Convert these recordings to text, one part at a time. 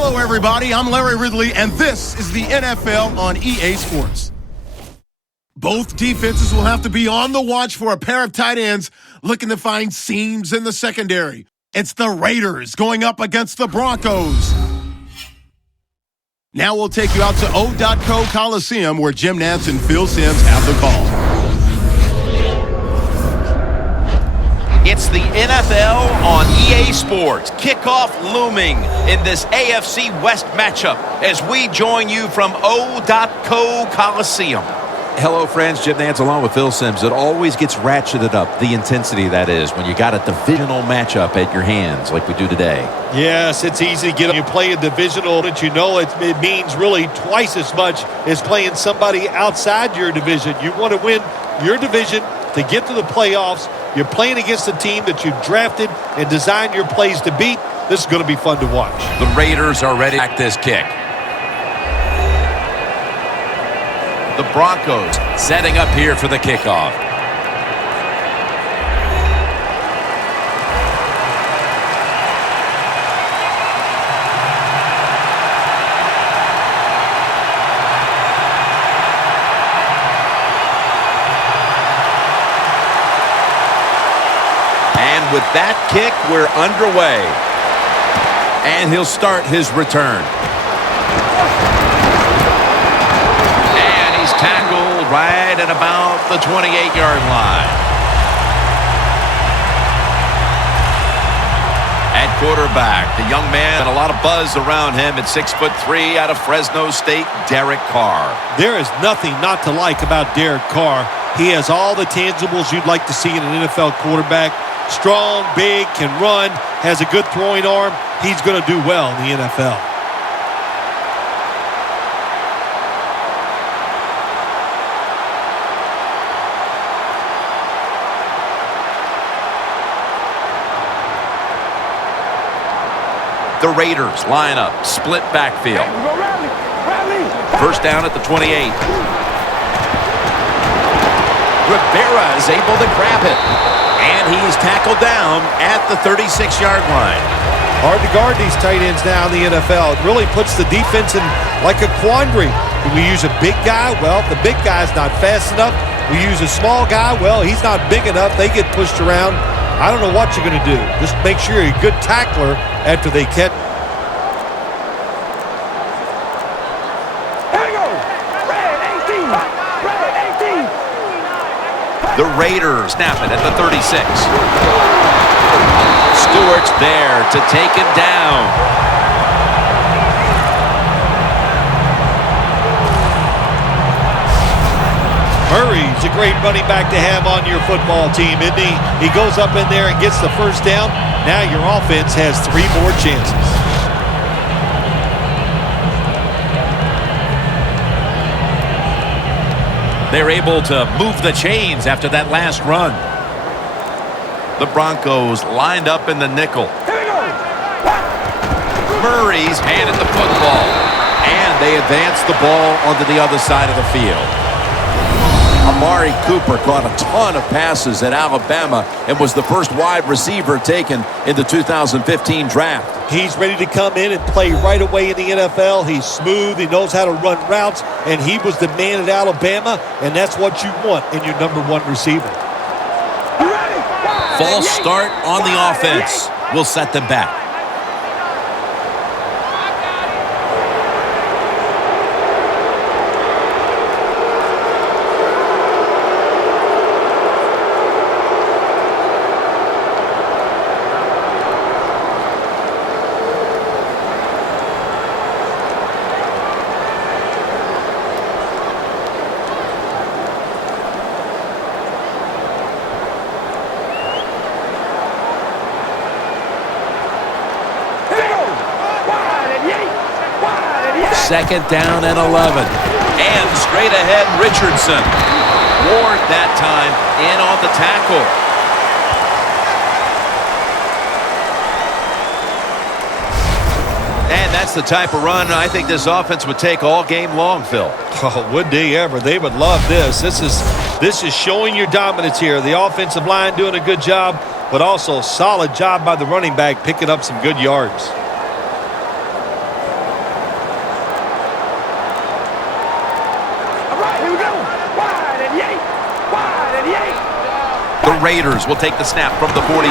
Hello, everybody. I'm Larry Ridley, and this is the NFL on EA Sports. Both defenses will have to be on the watch for a pair of tight ends looking to find seams in the secondary. It's the Raiders going up against the Broncos. Now we'll take you out to O.co Coliseum, where Jim Nantz and Phil Simms have the call. It's the NFL on EA Sports. Kickoff looming in this AFC West matchup as we join you from O.co Coliseum. Hello, friends. Jim Nantz along with Phil Simms. It always gets ratcheted up, the intensity that is, when you got a divisional matchup at your hands like we do today. Yes, it's easy to get. You play a divisional, but you know it means really twice as much as playing somebody outside your division. You want to win your division to get to the playoffs. You're playing against a team that you drafted and designed your plays to beat. This is going to be fun to watch. The Raiders are ready to act this kick. The Broncos setting up here for the kickoff. And with that kick, we're underway. And he'll start his return. Tackled right at about the 28-yard line. At quarterback, the young man, and a lot of buzz around him at 6'3" out of Fresno State, Derek Carr. There is nothing not to like about Derek Carr. He has all the tangibles you'd like to see in an NFL quarterback. Strong, big, can run, has a good throwing arm. He's going to do well in the NFL. The Raiders line up, split backfield. First down at the 28. Rivera is able to grab it. And he's tackled down at the 36-yard line. Hard to guard these tight ends now in the NFL. It really puts the defense in like a quandary. Do we use a big guy? Well, the big guy's not fast enough. We use a small guy. Well, he's not big enough. They get pushed around. I don't know what you're going to do. Just make sure you're a good tackler after they catch. The Raiders snap it at the 36. Stewart's there to take him down. Murray's a great running back to have on your football team, isn't he? He goes up in there and gets the first down. Now your offense has 3 more chances. They're able to move the chains after that last run. The Broncos lined up in the nickel. Murray's handed the football. And they advance the ball onto the other side of the field. Amari Cooper caught a ton of passes at Alabama and was the first wide receiver taken in the 2015 draft. He's ready to come in and play right away in the NFL. He's smooth. He knows how to run routes. And he was the man at Alabama. And that's what you want in your number 1 receiver. False start on the offense will set them back. Second down and 11. And straight ahead, Richardson. Ward that time in on the tackle. And that's the type of run I think this offense would take all game long, Phil. Oh, would they ever? They would love this. This is showing your dominance here. The offensive line doing a good job, but also a solid job by the running back picking up some good yards. The Raiders will take the snap from the 45.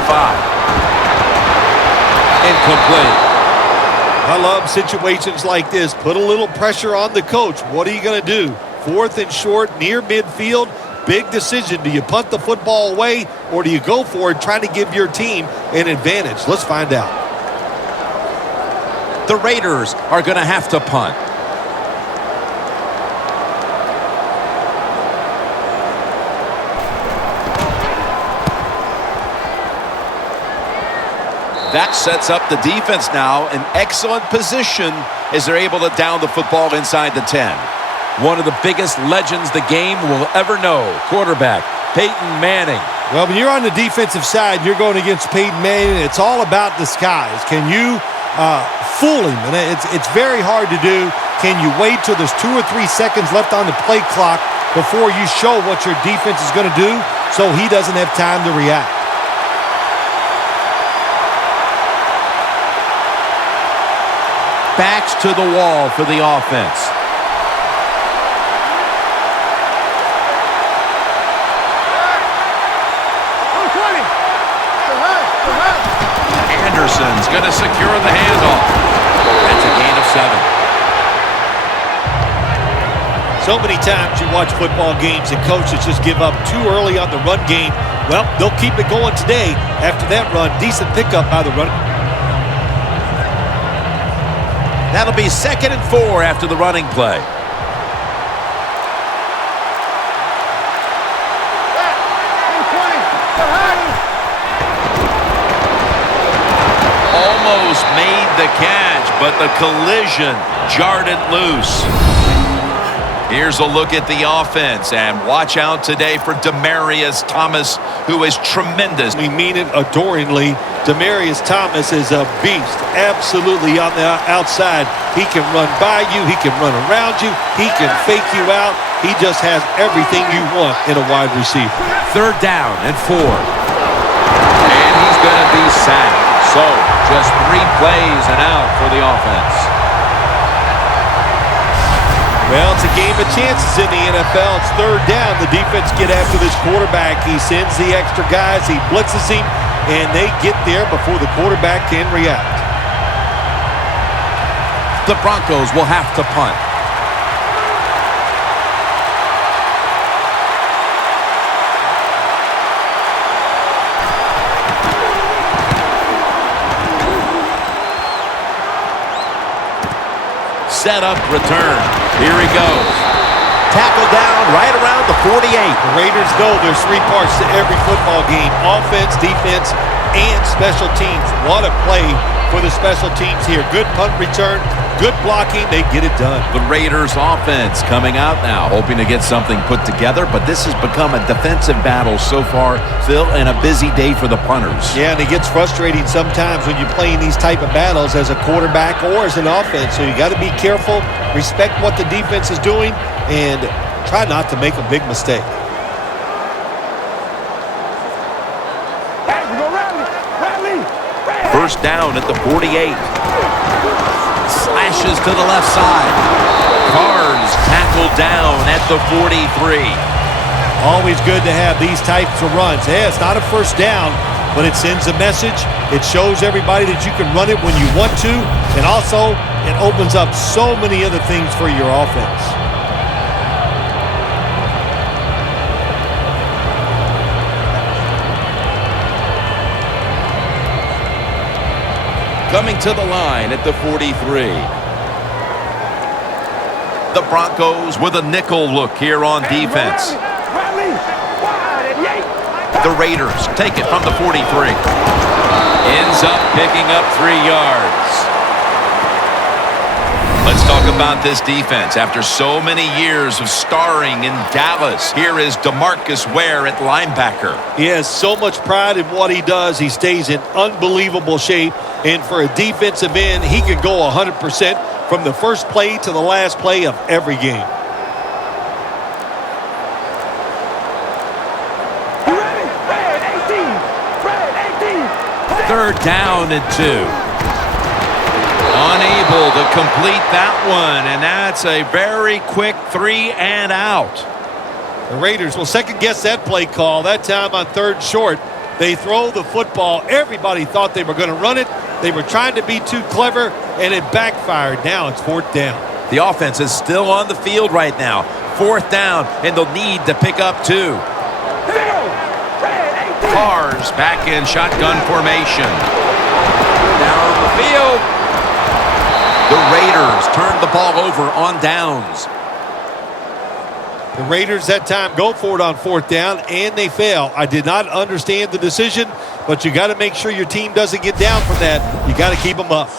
Incomplete. I love situations like this. Put a little pressure on the coach. What are you going to do? 4th and short, near midfield. Big decision. Do you punt the football away or do you go for it, trying to give your team an advantage? Let's find out. The Raiders are going to have to punt. That sets up the defense now in excellent position as they're able to down the football inside the 10. One of the biggest legends the game will ever know, quarterback Peyton Manning. Well, when you're on the defensive side, you're going against Peyton Manning. It's all about disguise. Can you fool him? And it's very hard to do. Can you wait till there's 2 or 3 seconds left on the play clock before you show what your defense is going to do so he doesn't have time to react? Backs to the wall for the offense. Anderson's going to secure the handoff. That's a gain of 7. So many times you watch football games and coaches just give up too early on the run game. Well, they'll keep it going today. After that run, decent pickup by the run. That'll be 2nd and 4 after the running play. Almost made the catch, but the collision jarred it loose. Here's a look at the offense, and watch out today for Demaryius Thomas, who is tremendous. We mean it adoringly. Demaryius Thomas is a beast, absolutely on the outside. He can run by you. He can run around you. He can fake you out. He just has everything you want in a wide receiver. 3rd down and 4. And he's going to be sacked. So, just 3 plays and out for the offense. Well, it's a game of chances in the NFL. It's 3rd down. The defense get after this quarterback. He sends the extra guys. He blitzes him, and they get there before the quarterback can react. The Broncos will have to punt. Set up, return. Here he goes. Tackled down right around the 48. The Raiders know there's 3 parts to every football game: offense, defense, and special teams. What a play for the special teams here. Good punt return, good blocking. They get it done. The Raiders offense coming out now, hoping to get something put together, but this has become a defensive battle so far, Phil, and a busy day for the punters. Yeah, and it gets frustrating sometimes when you're playing these type of battles as a quarterback or as an offense. So you got to be careful, respect what the defense is doing, and try not to make a big mistake. First down at the 48. Slashes to the left side. Carnes tackled down at the 43. Always good to have these types of runs. Yeah, it's not a first down, but it sends a message. It shows everybody that you can run it when you want to, and also it opens up so many other things for your offense. Coming to the line at the 43. The Broncos with a nickel look here on defense. The Raiders take it from the 43. Ends up picking up 3 yards. Let's talk about this defense. After so many years of starring in Dallas, here is DeMarcus Ware at linebacker. He has so much pride in what he does. He stays in unbelievable shape. And for a defensive end, he can go 100% from the first play to the last play of every game. Third down and 2. Unable to complete that one, and that's a very quick 3 and out. The Raiders will second-guess that play call. That time on 3rd short, they throw the football. Everybody thought they were going to run it. They were trying to be too clever, and it backfired. Now it's 4th down. The offense is still on the field right now. 4th down, and they'll need to pick up 2. Cars back in shotgun formation. Down the field. The Raiders turn the ball over on downs. The Raiders that time go for it on 4th down, and they fail. I did not understand the decision, but you got to make sure your team doesn't get down from that. You got to keep them up.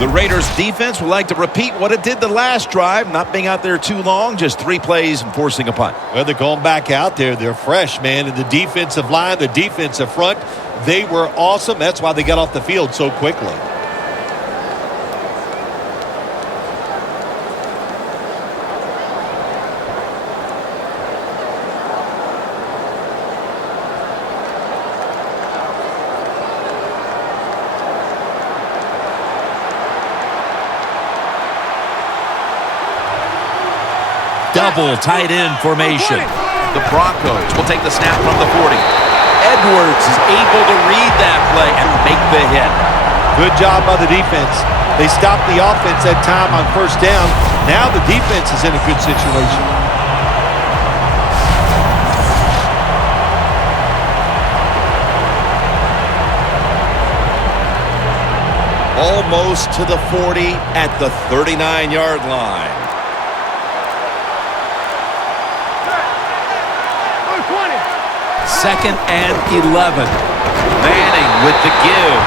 The Raiders defense would like to repeat what it did the last drive, not being out there too long, just 3 plays and forcing a punt. Well, they're going back out there. They're fresh, man. And the defensive line, the defensive front, they were awesome. That's why they got off the field so quickly. Double tight end formation. The Broncos will take the snap from the 40. Edwards is able to read that play and make the hit. Good job by the defense. They stopped the offense that time on 1st down. Now the defense is in a good situation. Almost to the 40 at the 39-yard line. 2nd and 11. Manning with the give.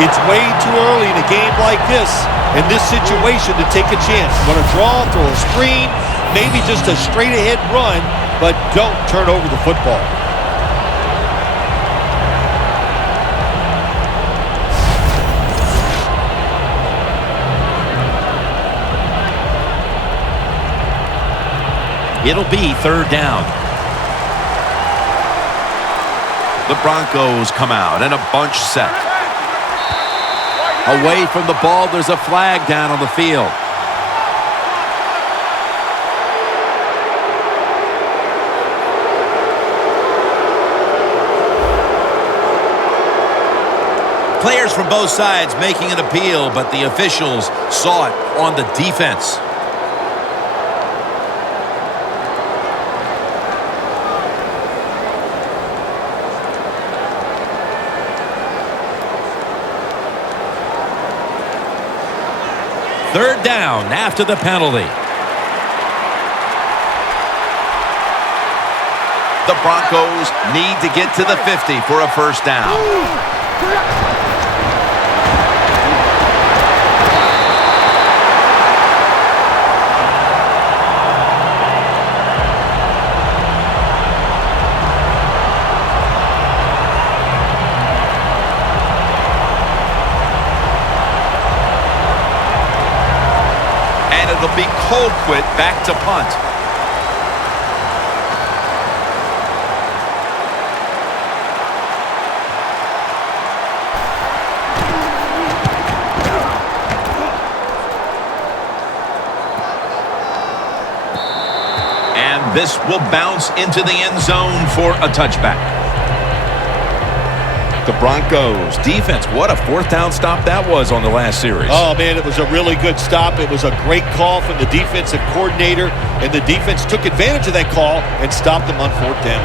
It's way too early in a game like this, in this situation, to take a chance. Want to draw, throw a screen, maybe just a straight-ahead run, but don't turn over the football. It'll be 3rd down. The Broncos come out in a bunch set. Away from the ball, there's a flag down on the field. Players from both sides making an appeal, but the officials saw it on the defense. Third down after the penalty. The Broncos need to get to the 50 for a 1st down. And it'll be Colquitt back to punt. And this will bounce into the end zone for a touchback. The Broncos defense, what a 4th down stop that was on the last series. Oh, man, it was a really good stop. It was a great call from the defensive coordinator, and the defense took advantage of that call and stopped them on 4th down.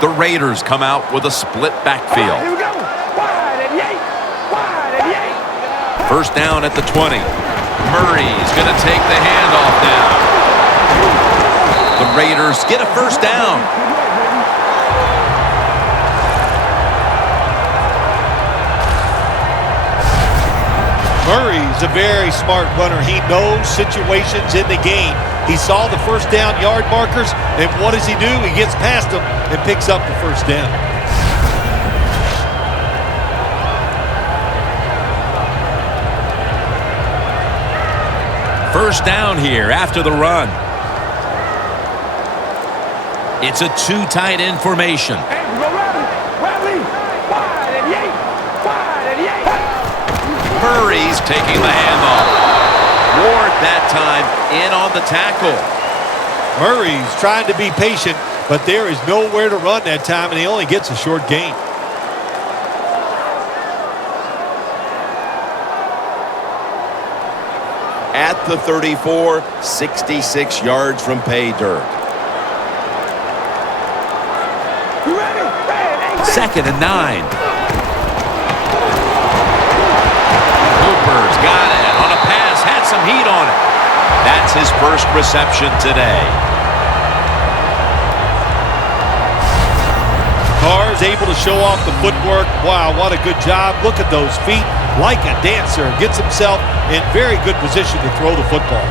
The Raiders come out with a split backfield. Here we go. Wide and yay. Wide and yay. 1st down at the 20. Murray's going to take the handoff now. The Raiders get a 1st down. Murray's a very smart runner. He knows situations in the game. He saw the first down yard markers, and what does he do? He gets past them and picks up the first down. First down here after the run. It's a two tight end formation. Murray's taking the handoff. Ward that time in on the tackle. Murray's trying to be patient, but there is nowhere to run that time, and he only gets a short gain. At the 34, 66 yards from pay dirt. Second and 9. Cooper's got it on a pass, had some heat on it. That's his first reception today. Carr's able to show off the footwork. Wow, what a good job. Look at those feet. Like a dancer. Gets himself in very good position to throw the football.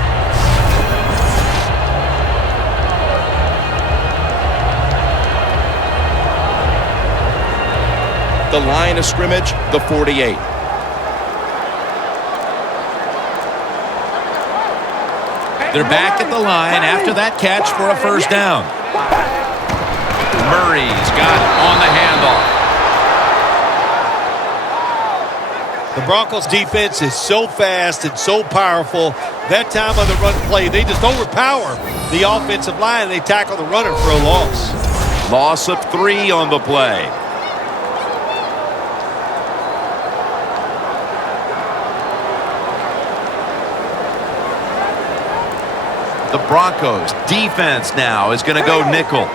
The line of scrimmage, the 48. They're back at the line after that catch for a first down. Murray's got it on the handoff. The Broncos defense is so fast and so powerful. That time on the run play, they just overpower the offensive line and they tackle the runner for a loss. Loss of 3 on the play. The Broncos defense now is going to go nickel.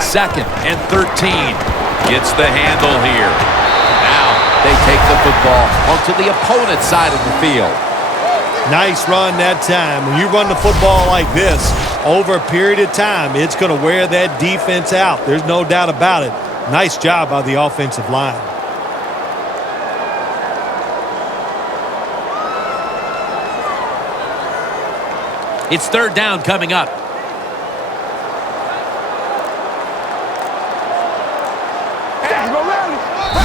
Second and 13. Gets the handle here. Now they take the football onto the opponent's side of the field. Nice run that time. When you run the football like this, over a period of time, it's going to wear that defense out. There's no doubt about it. Nice job by the offensive line. It's third down coming up.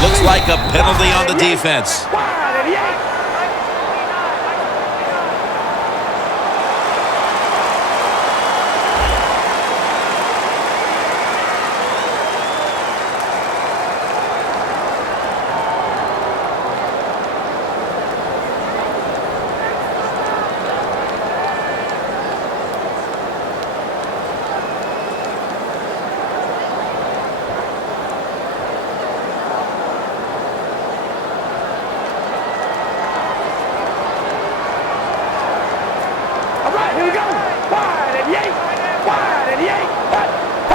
Looks like a penalty on the defense.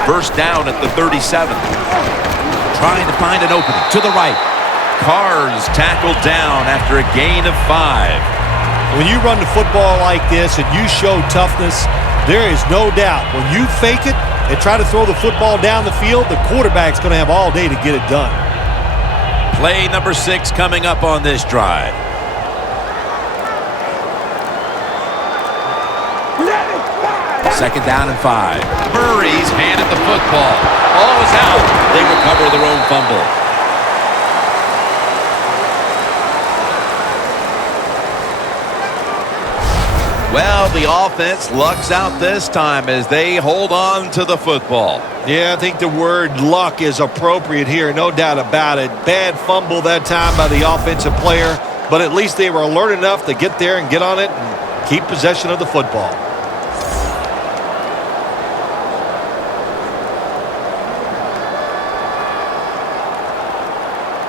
First down at the 37. Trying to find an opening to the right. Carr's tackled down after a gain of 5. When you run the football like this and you show toughness, there is no doubt when you fake it and try to throw the football down the field, the quarterback's going to have all day to get it done. Play number 6 coming up on this drive. Second down and 5. Murray's handed the football. Ball is out. They recover their own fumble. Well, the offense lucks out this time as they hold on to the football. Yeah, I think the word luck is appropriate here, no doubt about it. Bad fumble that time by the offensive player, but at least they were alert enough to get there and get on it and keep possession of the football.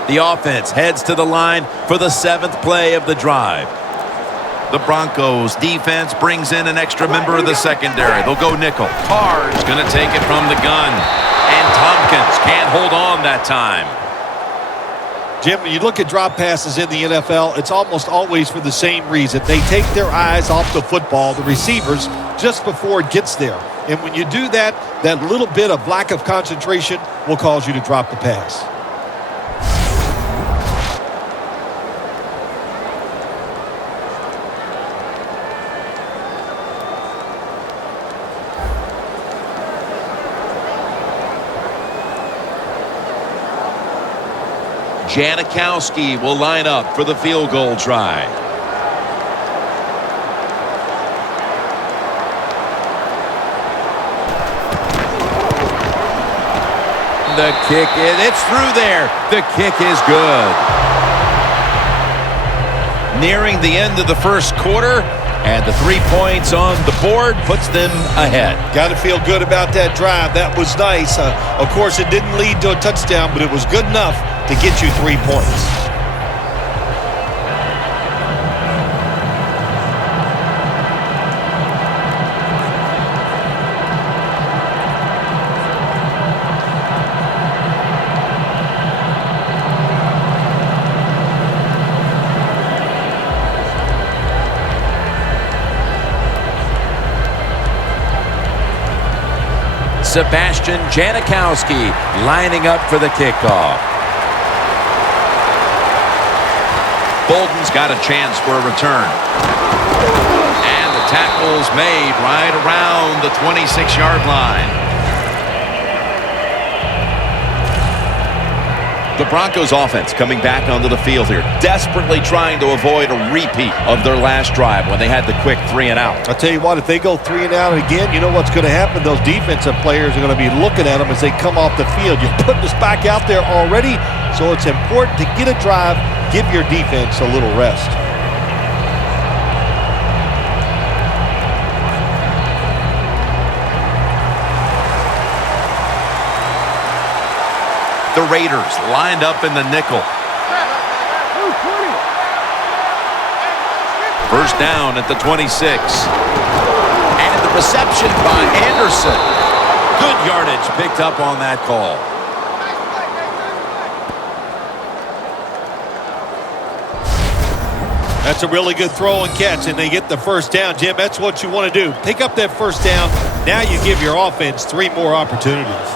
The offense heads to the line for the 7th play of the drive. The Broncos defense brings in an extra member of the secondary. They'll go nickel. Carr's going to take it from the gun. And Tompkins can't hold on that time. Jim, when you look at drop passes in the NFL, it's almost always for the same reason. They take their eyes off the football, the receivers, just before it gets there. And when you do that, that little bit of lack of concentration will cause you to drop the pass. Janikowski will line up for the field goal try. The kick, it's through there. The kick is good. Nearing the end of the first quarter, and the 3 points on the board puts them ahead. Got to feel good about that drive. That was nice. Of course, it didn't lead to a touchdown, but it was good enough to get you 3 points. Sebastian Janikowski lining up for the kickoff. Bolden's got a chance for a return. And the tackle's made right around the 26-yard line. The Broncos offense coming back onto the field here, desperately trying to avoid a repeat of their last drive when they had the quick 3 and out. I'll tell you what, if they go 3 and out again, you know what's going to happen? Those defensive players are going to be looking at them as they come off the field. You're putting this back out there already, so it's important to get a drive, give your defense a little rest. The Raiders lined up in the nickel. First down at the 26. And the reception by Anderson. Good yardage picked up on that call. That's a really good throw and catch, and they get the first down. Jim, that's what you want to do. Pick up that first down. Now you give your offense 3 more opportunities.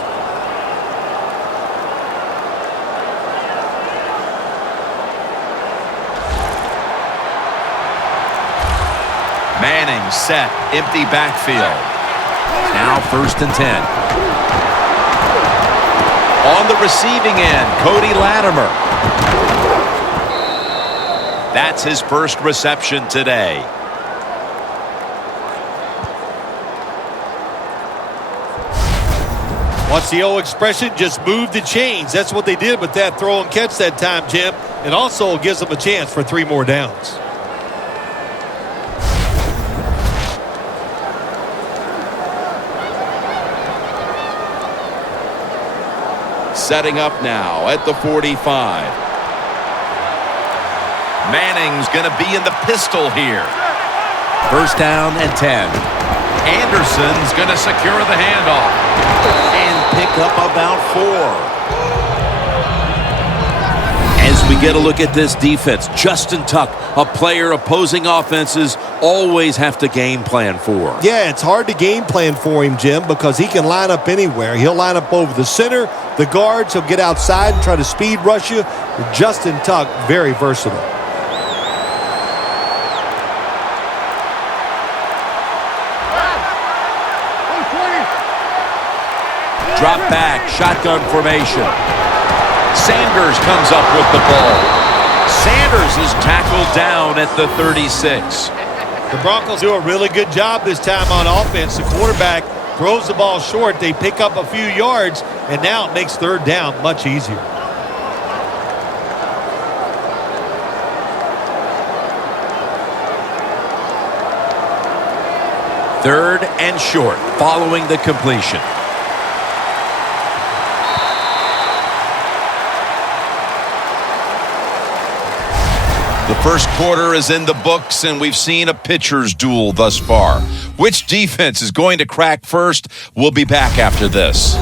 Manning set, empty backfield. Now 1st and 10. On the receiving end, Cody Latimer. That's his first reception today. What's the old expression? Just move the chains. That's what they did with that throw and catch that time, Jim. It also gives them a chance for 3 more downs. Setting up now at the 45. Manning's going to be in the pistol here. 1st down and 10. Anderson's going to secure the handoff. And pick up about 4. As we get a look at this defense, Justin Tuck, a player opposing offenses always have to game plan for. Yeah, it's hard to game plan for him, Jim, because he can line up anywhere. He'll line up over the center, the guards, he'll get outside and try to speed rush you. Justin Tuck, very versatile. Drop back, shotgun formation. Sanders comes up with the ball. Sanders is tackled down at the 36. The Broncos do a really good job this time on offense. The quarterback throws the ball short. They pick up a few yards, and now it makes 3rd down much easier. Third and short following the completion. The first quarter is in the books, and we've seen a pitcher's duel thus far. Which defense is going to crack first? We'll be back after this.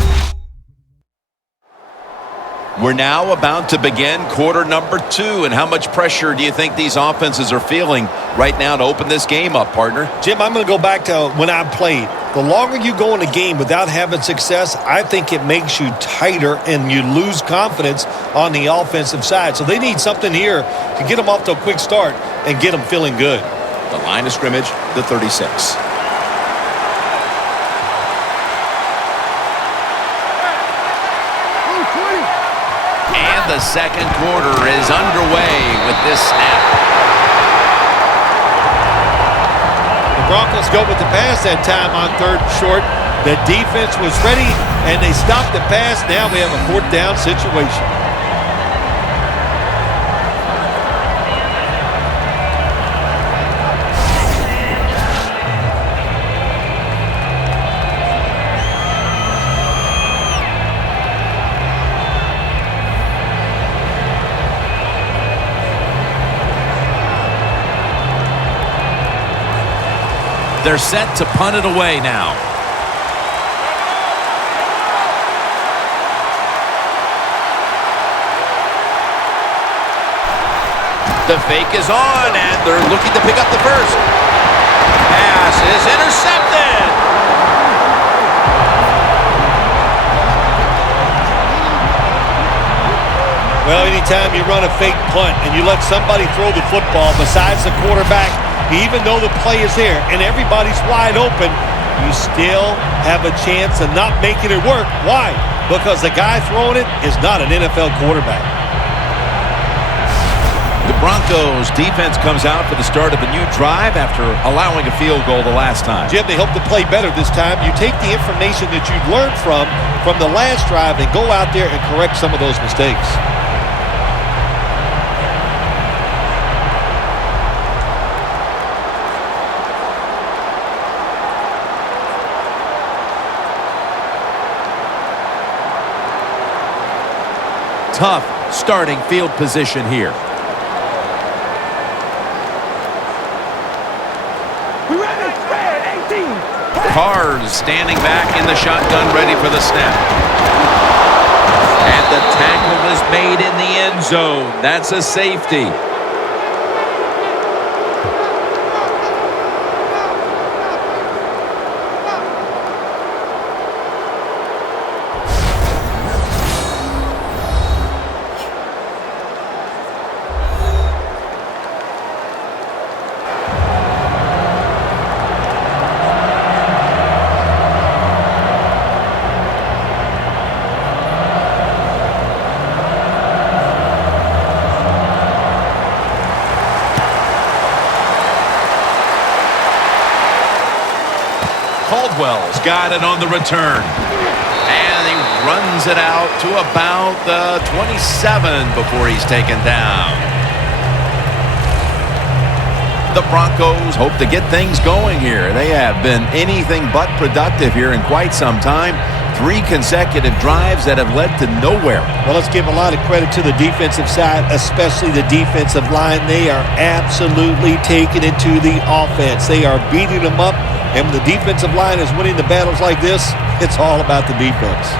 We're now about to begin quarter number 2, and how much pressure do you think these offenses are feeling right now to open this game up, partner? Jim, I'm going to go back to when I played. The longer you go in a game without having success, I think it makes you tighter and you lose confidence on the offensive side. So they need something here to get them off to a quick start and get them feeling good. The line of scrimmage, the 36. The the second quarter is underway with this snap. The Broncos go with the pass that time on 3rd and short. The defense was ready, and they stopped the pass. Now we have a 4th down situation. They're set to punt it away now. The fake is on, and they're looking to pick up the first. Pass is intercepted. Well, anytime you run a fake punt and you let somebody throw the football besides the quarterback, even though the play is there and everybody's wide open, you still have a chance of not making it work. Why? Because the guy throwing it is not an NFL quarterback. The Broncos defense comes out for the start of a new drive after allowing a field goal the last time. Jim, they hope to play better this time. You take the information that you've learned from the last drive and go out there and correct some of those mistakes. Tough starting field position here. We ready? Red 18. Carrs standing back in the shotgun, ready for the snap. And the tackle is made in the end zone. That's a safety. Caldwell's got it on the return. And he runs it out to about the 27 before he's taken down. The Broncos hope to get things going here. They have been anything but productive here in quite some time. 3 consecutive drives that have led to nowhere. Well, let's give a lot of credit to the defensive side, especially the defensive line. They are absolutely taking it to the offense. They are beating them up, and when the defensive line is winning the battles like this, it's all about the defense.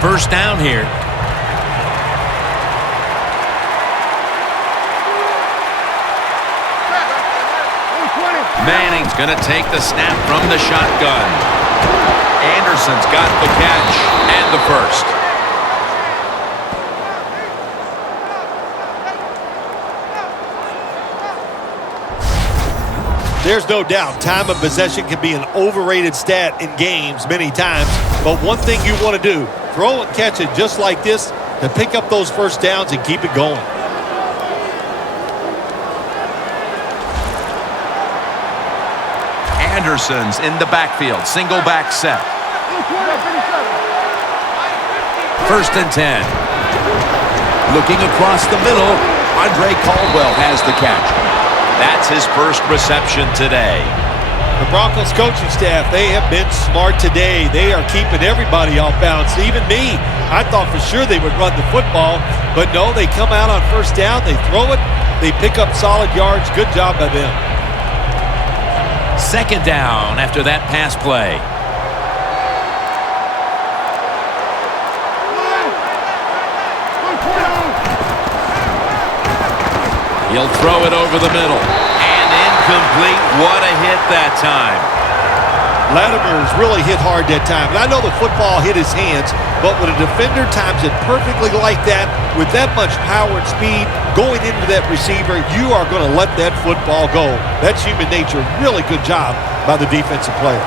First down here. Manning's going to take the snap from the shotgun. Anderson's got the catch and the first. There's no doubt time of possession can be an overrated stat in games many times, but one thing you want to do, throw and catch it just like this to pick up those first downs and keep it going. Anderson's in the backfield, single back set. First and 10. Looking across the middle, Andre Caldwell has the catch. That's his first reception today. The Broncos coaching staff, they have been smart today. They are keeping everybody off balance, even me. I thought for sure they would run the football, but no, they come out on first down, they throw it, they pick up solid yards. Good job by them. Second down after that pass play. He'll throw it over the middle. And incomplete. What a hit that time. Latimer's really hit hard that time. And I know the football hit his hands, but when a defender times it perfectly like that, with that much power and speed going into that receiver, you are going to let that football go. That's human nature. Really good job by the defensive player.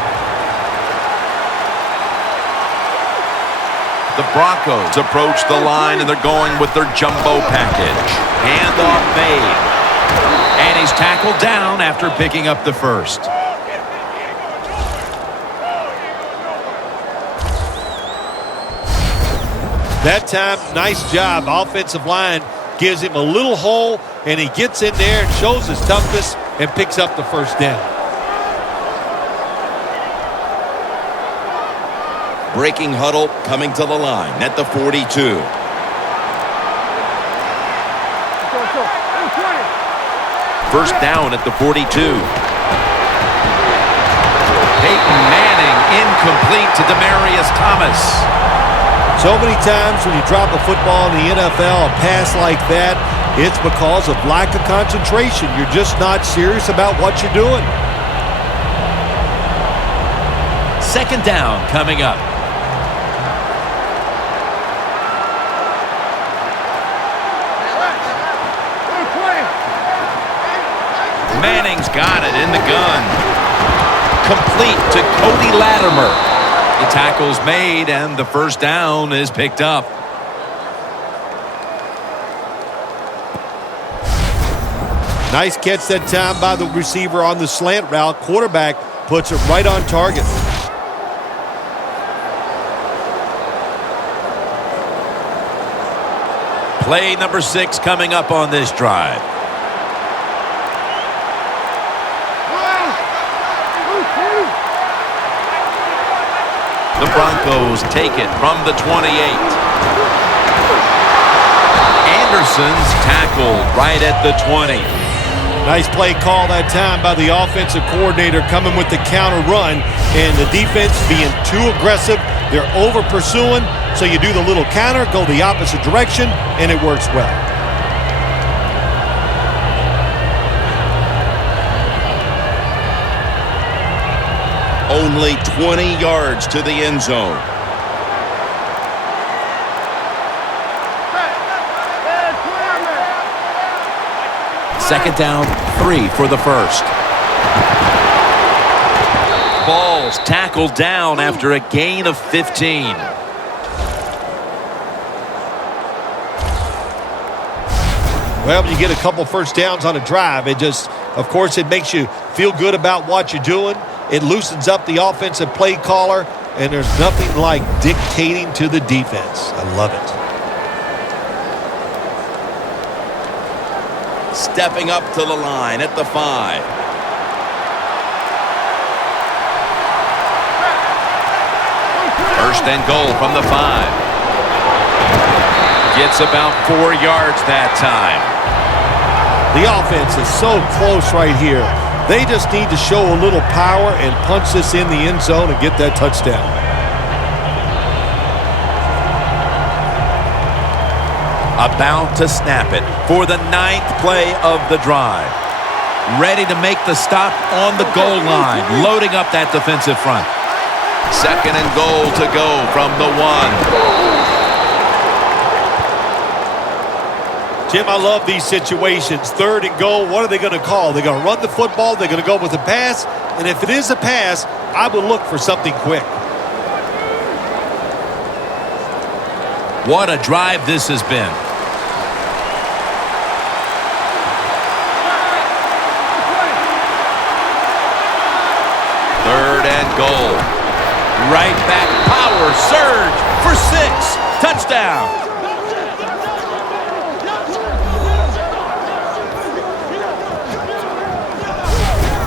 The Broncos approach the line, and they're going with their jumbo package. Handoff made. And he's tackled down after picking up the first. That time, nice job. Offensive line gives him a little hole, and he gets in there and shows his toughness and picks up the first down. Breaking huddle coming to the line at the 42. First down at the 42. Peyton Manning incomplete to Demaryius Thomas. So many times when you drop a football in the NFL, a pass like that, it's because of lack of concentration. You're just not serious about what you're doing. Second down coming up. Manning's got it in the gun. Complete to Cody Latimer. The tackle's made, and the first down is picked up. Nice catch that time by the receiver on the slant route. Quarterback puts it right on target. Play number 6 coming up on this drive. The Broncos take it from the 28. Anderson's tackled right at the 20. Nice play call that time by the offensive coordinator coming with the counter run, and the defense being too aggressive. They're over pursuing, so you do the little counter, go the opposite direction, and it works well. Only 20 yards to the end zone. Second down, 3 for the first. Ball's tackled down after a gain of 15. Well, when you get a couple first downs on a drive, it just, of course, it makes you feel good about what you're doing. It loosens up the offensive play caller, and there's nothing like dictating to the defense. I love it. Stepping up to the line at the 5. First and goal from the 5. Gets about 4 yards that time. The offense is so close right here. They just need to show a little power and punch this in the end zone and get that touchdown. About to snap it for the 9th play of the drive. Ready to make the stop on the goal line, loading up that defensive front. Second and goal to go from the 1. Jim, I love these situations. Third and goal, what are they going to call? They're going to run the football, they're going to go with a pass, and if it is a pass, I would look for something quick. What a drive this has been. Third and goal. Right back, power surge for 6. Touchdown.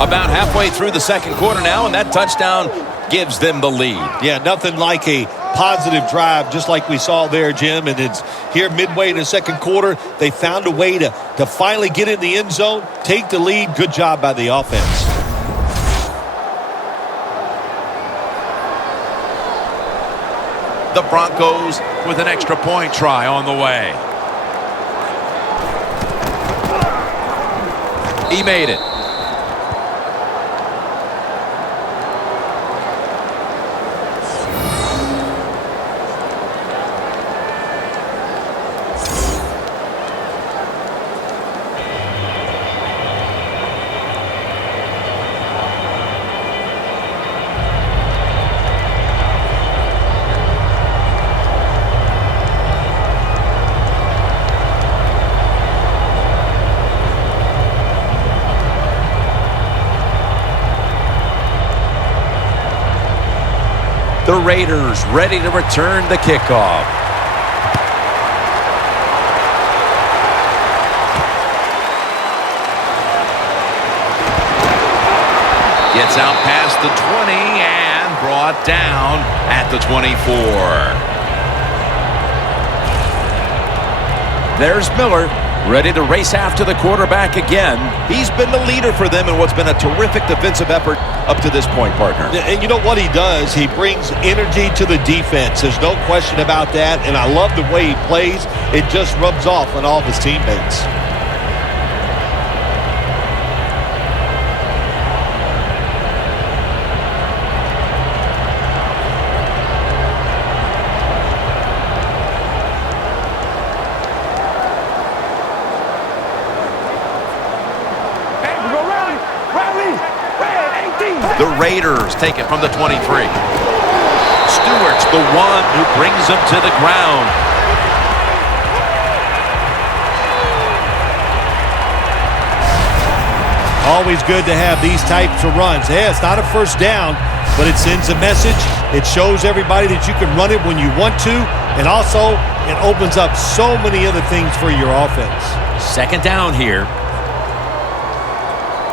About halfway through the second quarter now, and that touchdown gives them the lead. Yeah, nothing like a positive drive just like we saw there, Jim. And it's here midway in the second quarter. They found a way to finally get in the end zone, take the lead. Good job by the offense. The Broncos with an extra point try on the way. He made it. The Raiders ready to return the kickoff. Gets out past the 20 and brought down at the 24. There's Miller, ready to race after the quarterback again. He's been the leader for them in what's been a terrific defensive effort up to this point, partner. And you know what he does? He brings energy to the defense. There's no question about that, and I love the way he plays. It just rubs off on all of his teammates. The Raiders take it from the 23. Stewart's the one who brings them to the ground. Always good to have these types of runs. Yeah, it's not a first down, but it sends a message. It shows everybody that you can run it when you want to, and also it opens up so many other things for your offense. Second down here.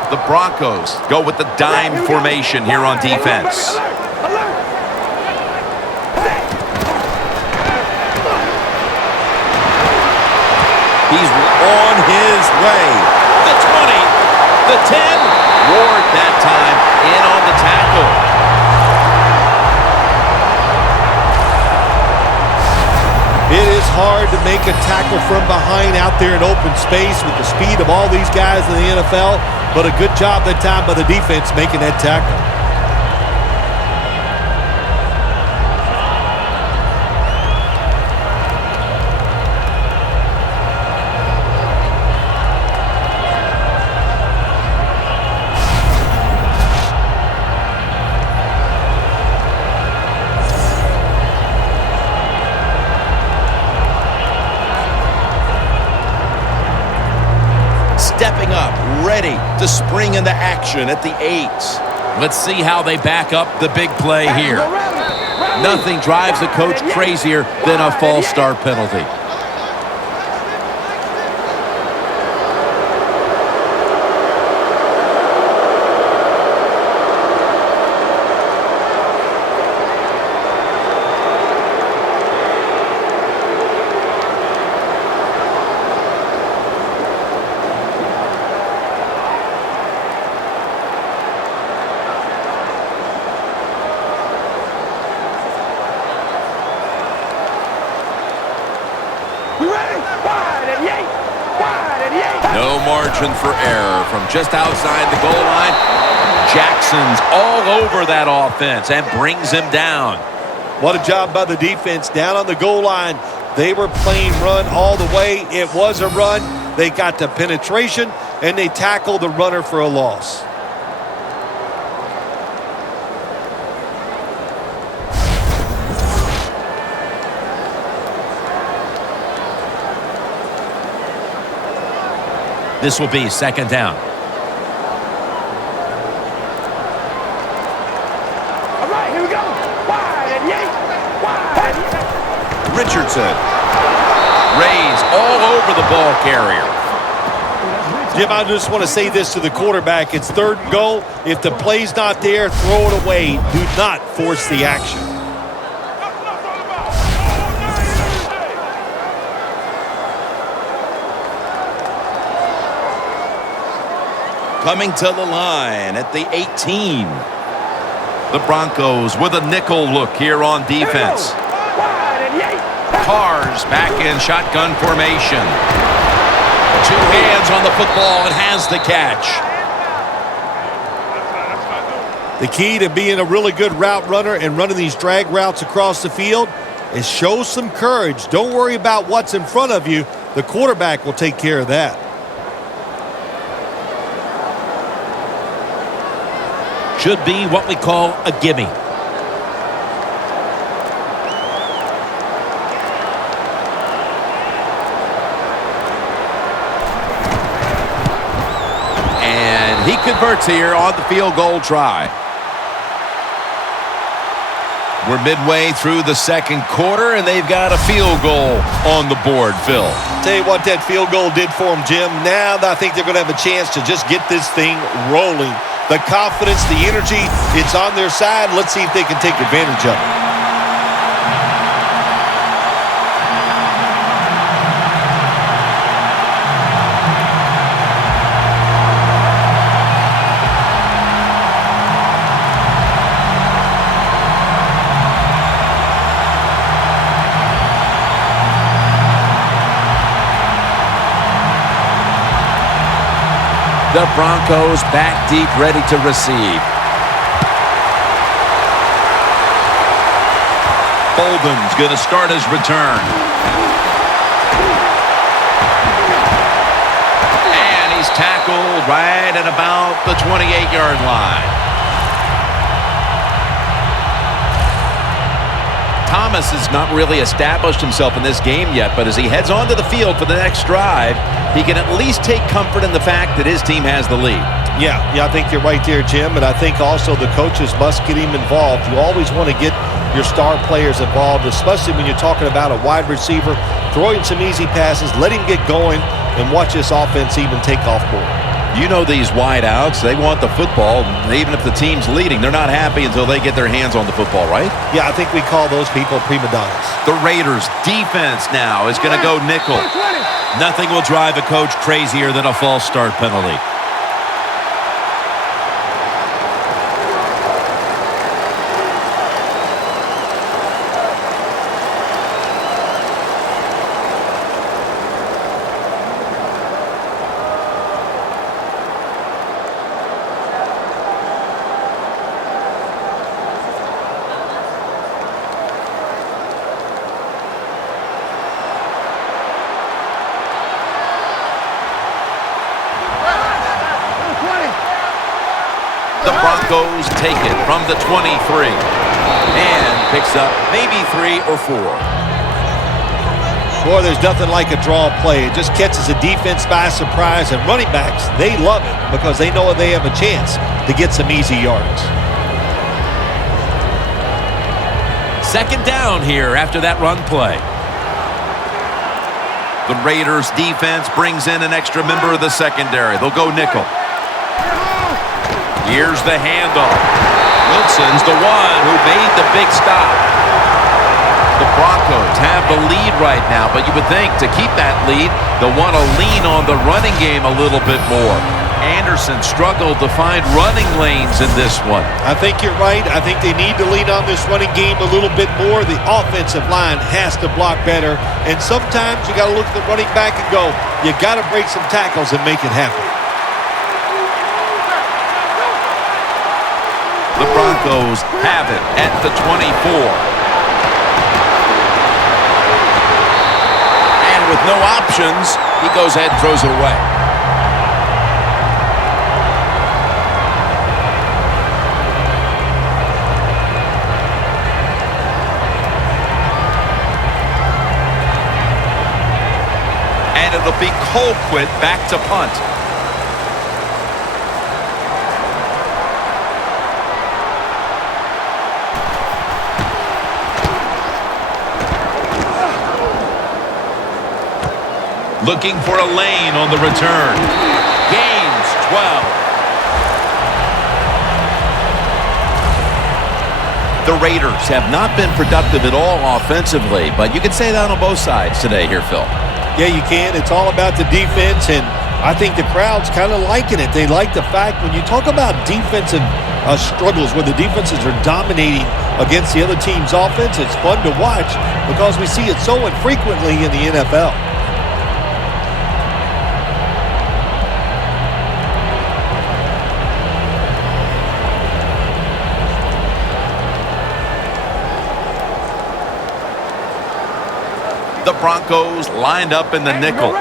The Broncos go with the dime formation here on defense. He's on his way. The 20, the 10, Ward that time in on the tackle. It is hard to make a tackle from behind out there in open space with the speed of all these guys in the NFL, but a good job that time by the defense making that tackle. Stepping up, ready to spring into action at the 8. Let's see how they back up the big play here. Nothing drives a coach crazier than a false start penalty. No margin for error from just outside the goal line. Jackson's all over that offense and brings him down. What a job by the defense down on the goal line. They were playing run all the way. It was a run. They got the penetration, and they tackled the runner for a loss. This will be second down. All right, here we go. Wide and yank. Wide. Richardson. Rays all over the ball carrier. Jim, I just want to say this to the quarterback. It's third and goal. If the play's not there, throw it away. Do not force the action. Coming to the line at the 18. The Broncos with a nickel look here on defense. Carr's back in shotgun formation. 2 hands on the football and has the catch. The key to being a really good route runner and running these drag routes across the field is show some courage. Don't worry about what's in front of you. The quarterback will take care of that. Should be what we call a gimme. And he converts here on the field goal try. We're midway through the second quarter, and they've got a field goal on the board, Phil. Tell you what that field goal did for them, Jim. Now I think they're going to have a chance to just get this thing rolling. The confidence, the energy, it's on their side. Let's see if they can take advantage of it. The Broncos back deep, ready to receive. Bolden's going to start his return. And he's tackled right at about the 28-yard line. Thomas has not really established himself in this game yet, but as he heads onto the field for the next drive, he can at least take comfort in the fact that his team has the lead. Yeah, I think you're right there, Jim, and I think also the coaches must get him involved. You always want to get your star players involved, especially when you're talking about a wide receiver. Throw him some easy passes, let him get going, and watch this offense even take off more. You know these wideouts, they want the football. Even if the team's leading, they're not happy until they get their hands on the football, right? Yeah, I think we call those people prima donnas. The Raiders' defense now is going to go nickel. Nothing will drive a coach crazier than a false start penalty. The Broncos take it from the 23 and picks up maybe 3 or 4. Boy, there's nothing like a draw play. It just catches the defense by surprise, and running backs, they love it because they know they have a chance to get some easy yards. Second down here after that run play. The Raiders' defense brings in an extra member of the secondary. They'll go nickel. Here's the handoff. Wilson's the one who made the big stop. The Broncos have the lead right now, but you would think to keep that lead, they'll want to lean on the running game a little bit more. Anderson struggled to find running lanes in this one. I think you're right. I think they need to lean on this running game a little bit more. The offensive line has to block better, and sometimes you got to look at the running back and go, you got to break some tackles and make it happen. The Broncos have it at the 24. And with no options, he goes ahead and throws it away. And it'll be Colquitt back to punt. Looking for a lane on the return. Gains 12. The Raiders have not been productive at all offensively, but you can say that on both sides today here, Phil. Yeah, you can. It's all about the defense, and I think the crowd's kind of liking it. They like the fact when you talk about defensive struggles where the defenses are dominating against the other team's offense, it's fun to watch because we see it so infrequently in the NFL. The Broncos lined up in the nickel.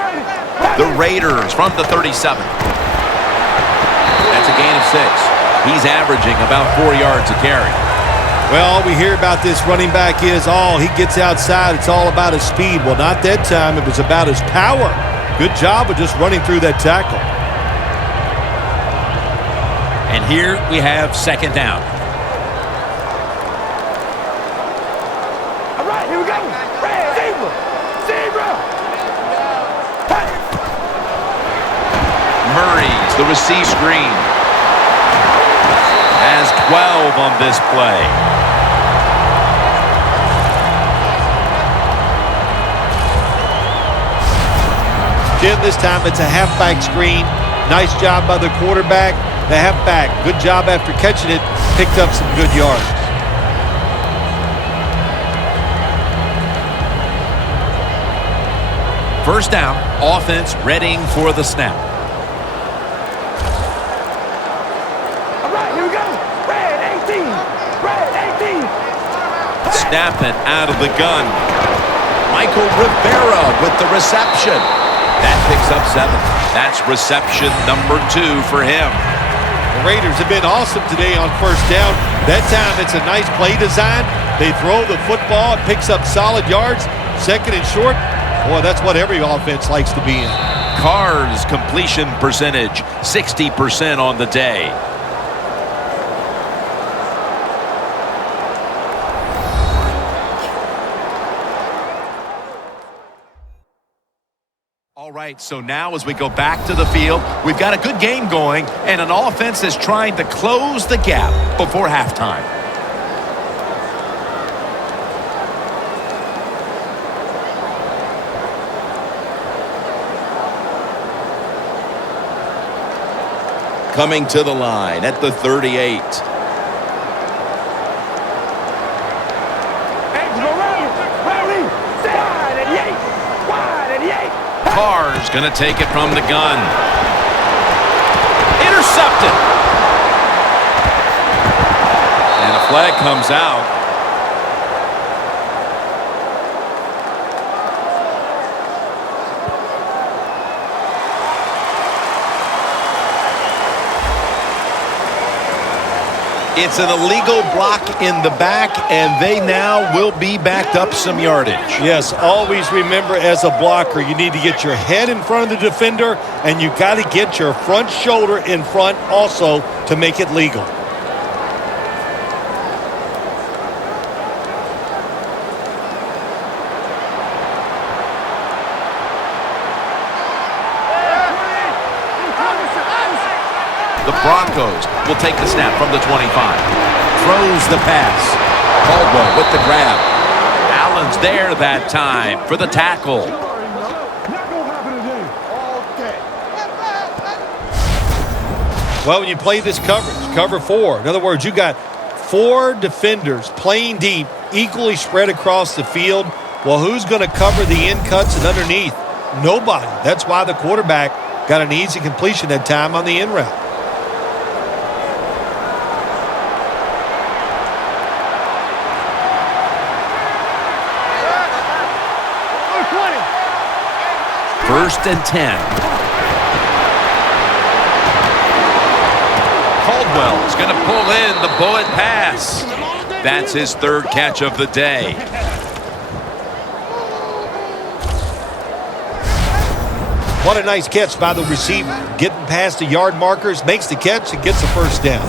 The Raiders from the 37. That's a gain of 6. He's averaging about 4 yards a carry. Well, all we hear about this running back is, he gets outside. It's all about his speed. Well, not that time. It was about his power. Good job of just running through that tackle. And here we have second down. The receive screen. Has 12 on this play. Jim, this time it's a halfback screen. Nice job by the quarterback. The halfback, good job after catching it. Picked up some good yards. First down, offense readying for the snap. All right, here we go. Red 18. Red 18. Snapping out of the gun. Michael Rivera with the reception. That picks up 7. That's reception number 2 for him. The Raiders have been awesome today on first down. That time it's a nice play design. They throw the football. It picks up solid yards. Second and short. Boy, that's what every offense likes to be in. Carr's completion percentage, 60% on the day. All right, so now as we go back to the field, we've got a good game going, and an offense is trying to close the gap before halftime. Coming to the line at the 38. Carr's going to take it from the gun. Intercepted. And a flag comes out. It's an illegal block in the back, and they now will be backed up some yardage. Yes, always remember as a blocker, you need to get your head in front of the defender, and you got to get your front shoulder in front also to make it legal. The Broncos will take the snap from the 25. Throws the pass. Caldwell with the grab. Allen's there that time for the tackle. Well, when you play this coverage, cover 4. In other words, you got 4 defenders playing deep, equally spread across the field. Well, who's going to cover the in cuts and underneath? Nobody. That's why the quarterback got an easy completion that time on the in route. First and 10. Caldwell's going to pull in the bullet pass. That's his 3rd catch of the day. What a nice catch by the receiver. Getting past the yard markers, makes the catch, and gets the first down.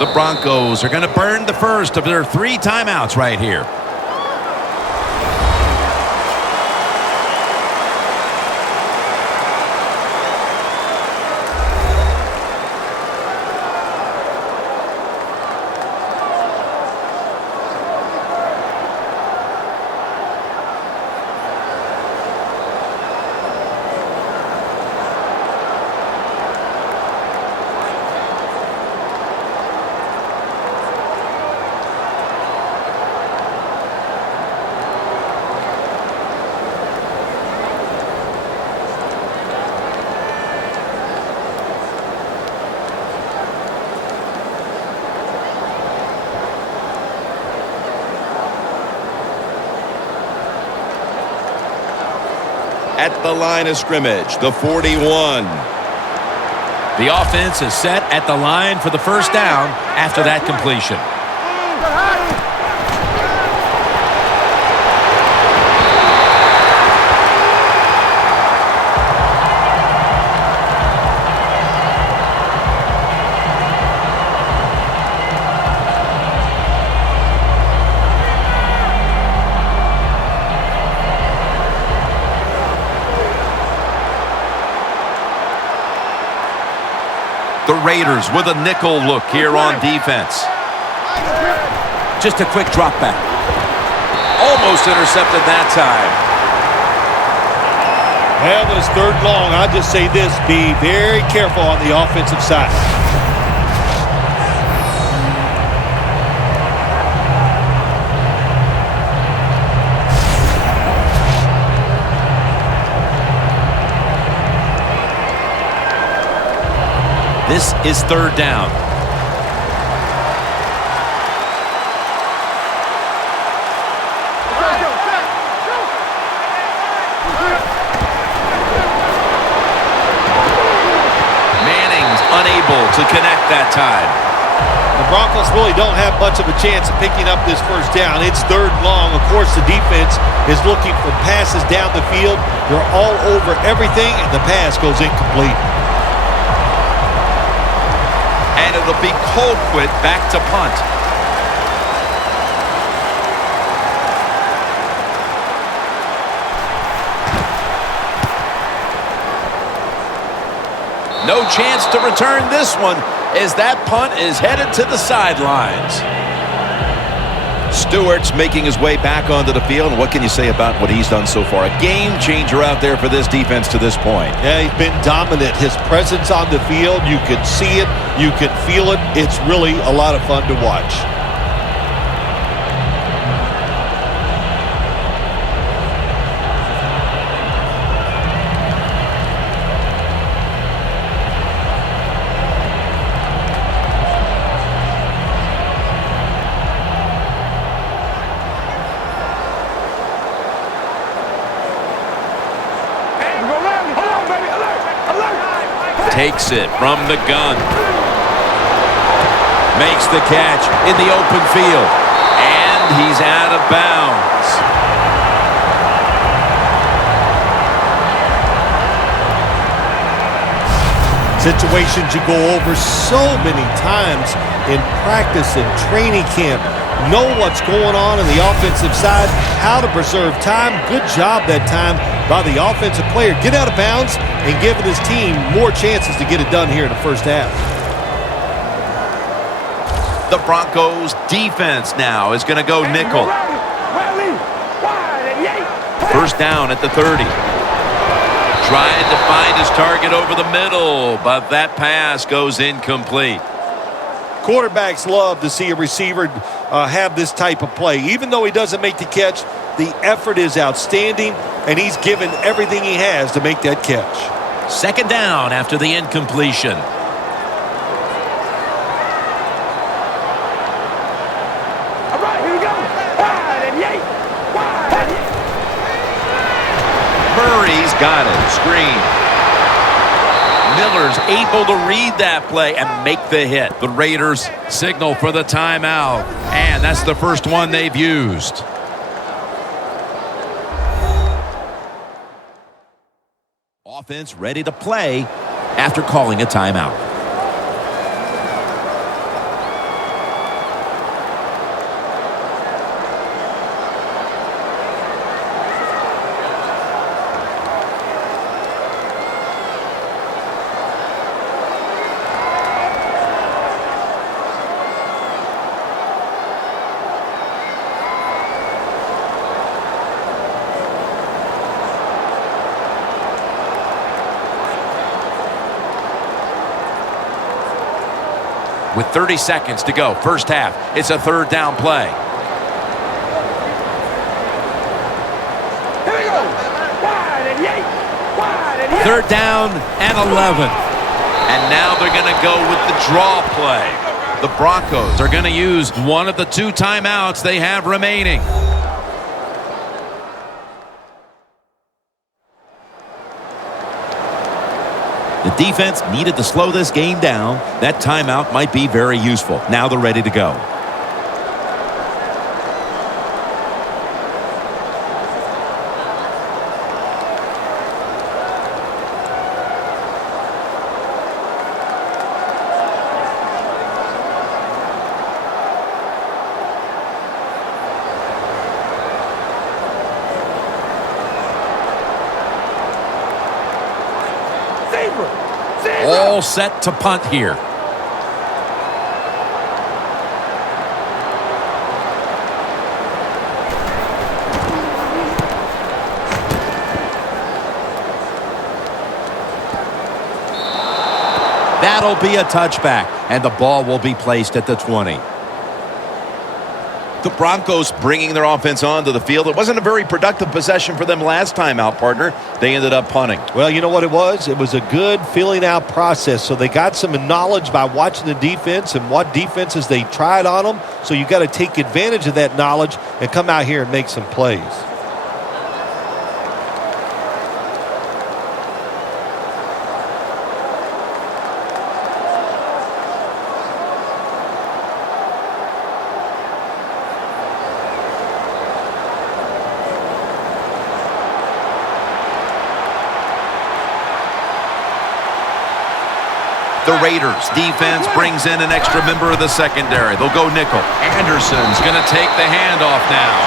The Broncos are going to burn the first of their 3 timeouts right here. At the line of scrimmage, the 41. The offense is set at the line for the first down after that completion. The Raiders with a nickel look here on defense. Just a quick drop back. Almost intercepted that time. Well, when it's third and long, I'll just say this. Be very careful on the offensive side. This is third down. Manning's unable to connect that time. The Broncos really don't have much of a chance of picking up this first down. It's third and long. Of course, the defense is looking for passes down the field. They're all over everything, and the pass goes incomplete. And it'll be Colquitt back to punt. No chance to return this one as that punt is headed to the sidelines. Stewart's making his way back onto the field. And what can you say about what he's done so far? A game changer out there for this defense to this point. Yeah, he's been dominant. His presence on the field, you can see it, you can feel it. It's really a lot of fun to watch. Takes it from the gun. Makes the catch in the open field. And he's out of bounds. Situations you go over so many times in practice and training camp. Know what's going on the offensive side, how to preserve time. Good job that time by the offensive player. Get out of bounds and giving his team more chances to get it done here in the first half. The Broncos defense now is going to go nickel. First down at the 30. Trying to find his target over the middle, but that pass goes incomplete. Quarterbacks love to see a receiver have this type of play. Even though he doesn't make the catch, the effort is outstanding, and he's given everything he has to make that catch. Second down after the incompletion. All right, here we go. Wide and yay. Wide. Murray's got it. Screen. Miller's able to read that play and make the hit. The Raiders signal for the timeout, and that's the first one they've used. Offense ready to play after calling a timeout. With 30 seconds to go, first half, it's a third down play. Here we go. Wide and yay. Wide and yay. Third down and 11. And now they're going to go with the draw play. The Broncos are going to use one of the two timeouts they have remaining. The defense needed to slow this game down. That timeout might be very useful. Now they're ready to go. All set to punt here. That'll be a touchback, and the ball will be placed at the 20. The Broncos bringing their offense onto the field. It wasn't a very productive possession for them last time out, partner. They ended up punting. Well, you know what it was? It was a good filling out process. So they got some knowledge by watching the defense and what defenses they tried on them. So you got to take advantage of that knowledge and come out here and make some plays. The Raiders defense brings in an extra member of the secondary. They'll go nickel. Anderson's going to take the handoff now.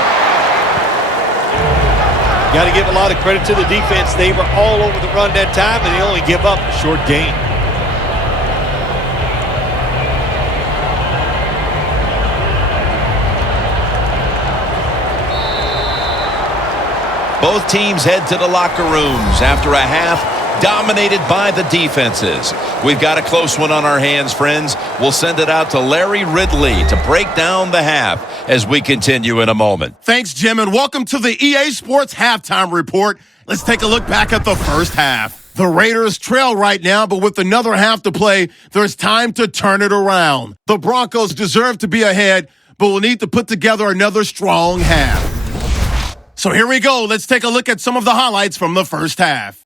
Got to give a lot of credit to the defense. They were all over the run that time, and they only give up a short gain. Both teams head to the locker rooms after a half dominated by the defenses. We've got a close one on our hands, friends. We'll send it out to Larry Ridley to break down the half as we continue in a moment. Thanks, Jim, and welcome to the EA Sports Halftime Report. Let's take a look back at the first half. The Raiders trail right now, but with another half to play, there's time to turn it around. The Broncos deserve to be ahead, but will need to put together another strong half. So here we go. Let's take a look at some of the highlights from the first half.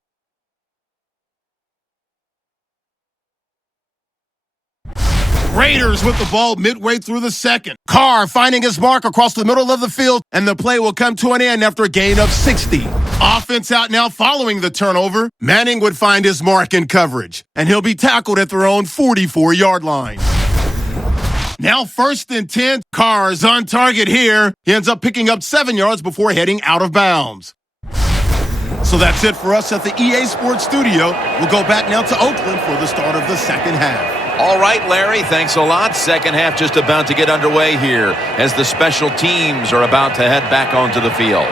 Raiders with the ball midway through the second. Carr finding his mark across the middle of the field, and the play will come to an end after a gain of 60. Offense out now following the turnover. Manning would find his mark in coverage, and he'll be tackled at their own 44-yard line. Now 1st and 10. Carr is on target here. He ends up picking up 7 yards before heading out of bounds. So that's it for us at the EA Sports Studio. We'll go back now to Oakland for the start of the second half. All right, Larry, thanks a lot. Second half just about to get underway here as the special teams are about to head back onto the field.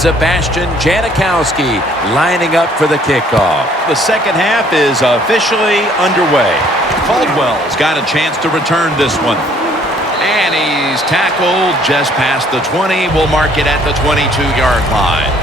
Sebastian Janikowski lining up for the kickoff. The second half is officially underway. Caldwell's got a chance to return this one. And he's tackled just past the 20. We'll mark it at the 22-yard line.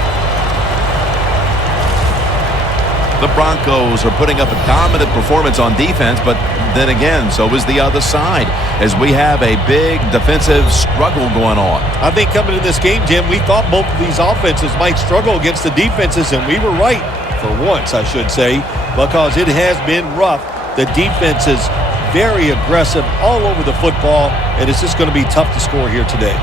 The Broncos are putting up a dominant performance on defense, but then again, so is the other side, as we have a big defensive struggle going on. I think coming to this game, Jim, we thought both of these offenses might struggle against the defenses, and we were right, for once, I should say, because it has been rough. The defense is very aggressive all over the football, and it's just going to be tough to score here today.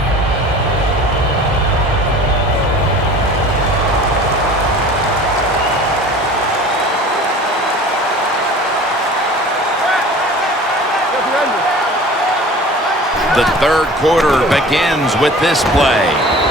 The third quarter begins with this play.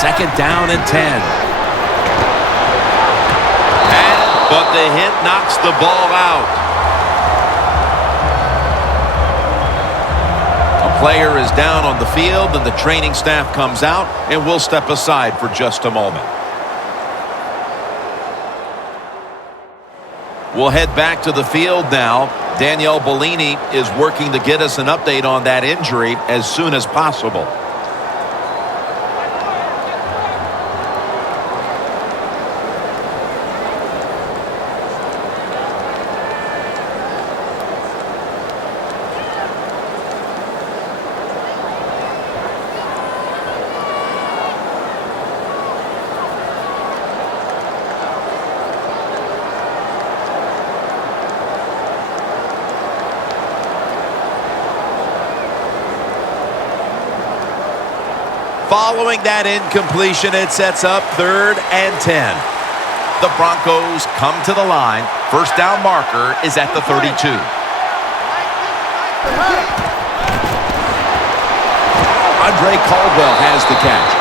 Second down and 10. But the hit knocks the ball out. A player is down on the field, and the training staff comes out, and we'll step aside for just a moment. We'll head back to the field now. Danielle Bellini is working to get us an update on that injury as soon as possible. Following that incompletion, it sets up 3rd and 10. The Broncos come to the line. First down marker is at the 32. Andre Caldwell has the catch.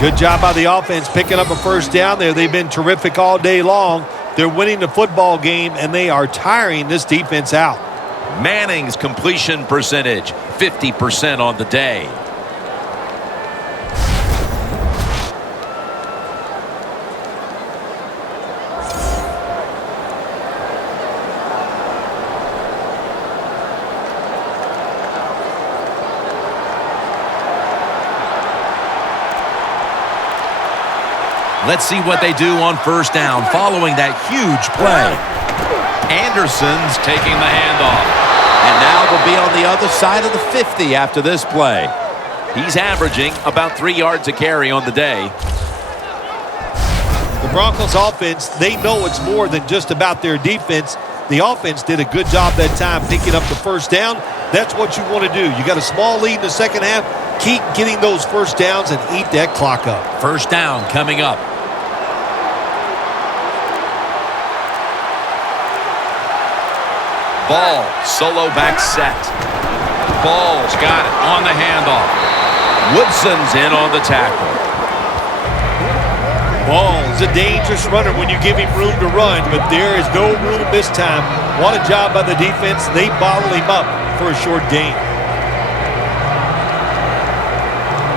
Good job by the offense picking up a first down there. They've been terrific all day long. They're winning the football game, and they are tiring this defense out. Manning's completion percentage, 50% on the day. Let's see what they do on first down following that huge play. Anderson's taking the handoff. And now they'll be on the other side of the 50 after this play. He's averaging about 3 yards a carry on the day. The Broncos offense, they know it's more than just about their defense. The offense did a good job that time picking up the first down. That's what you want to do. You got a small lead in the second half. Keep getting those first downs and eat that clock up. First down coming up. Ball, solo back set. Ball's got it on the handoff. Woodson's in on the tackle. Ball's a dangerous runner when you give him room to run, but there is no room this time. What a job by the defense. They bottle him up for a short gain.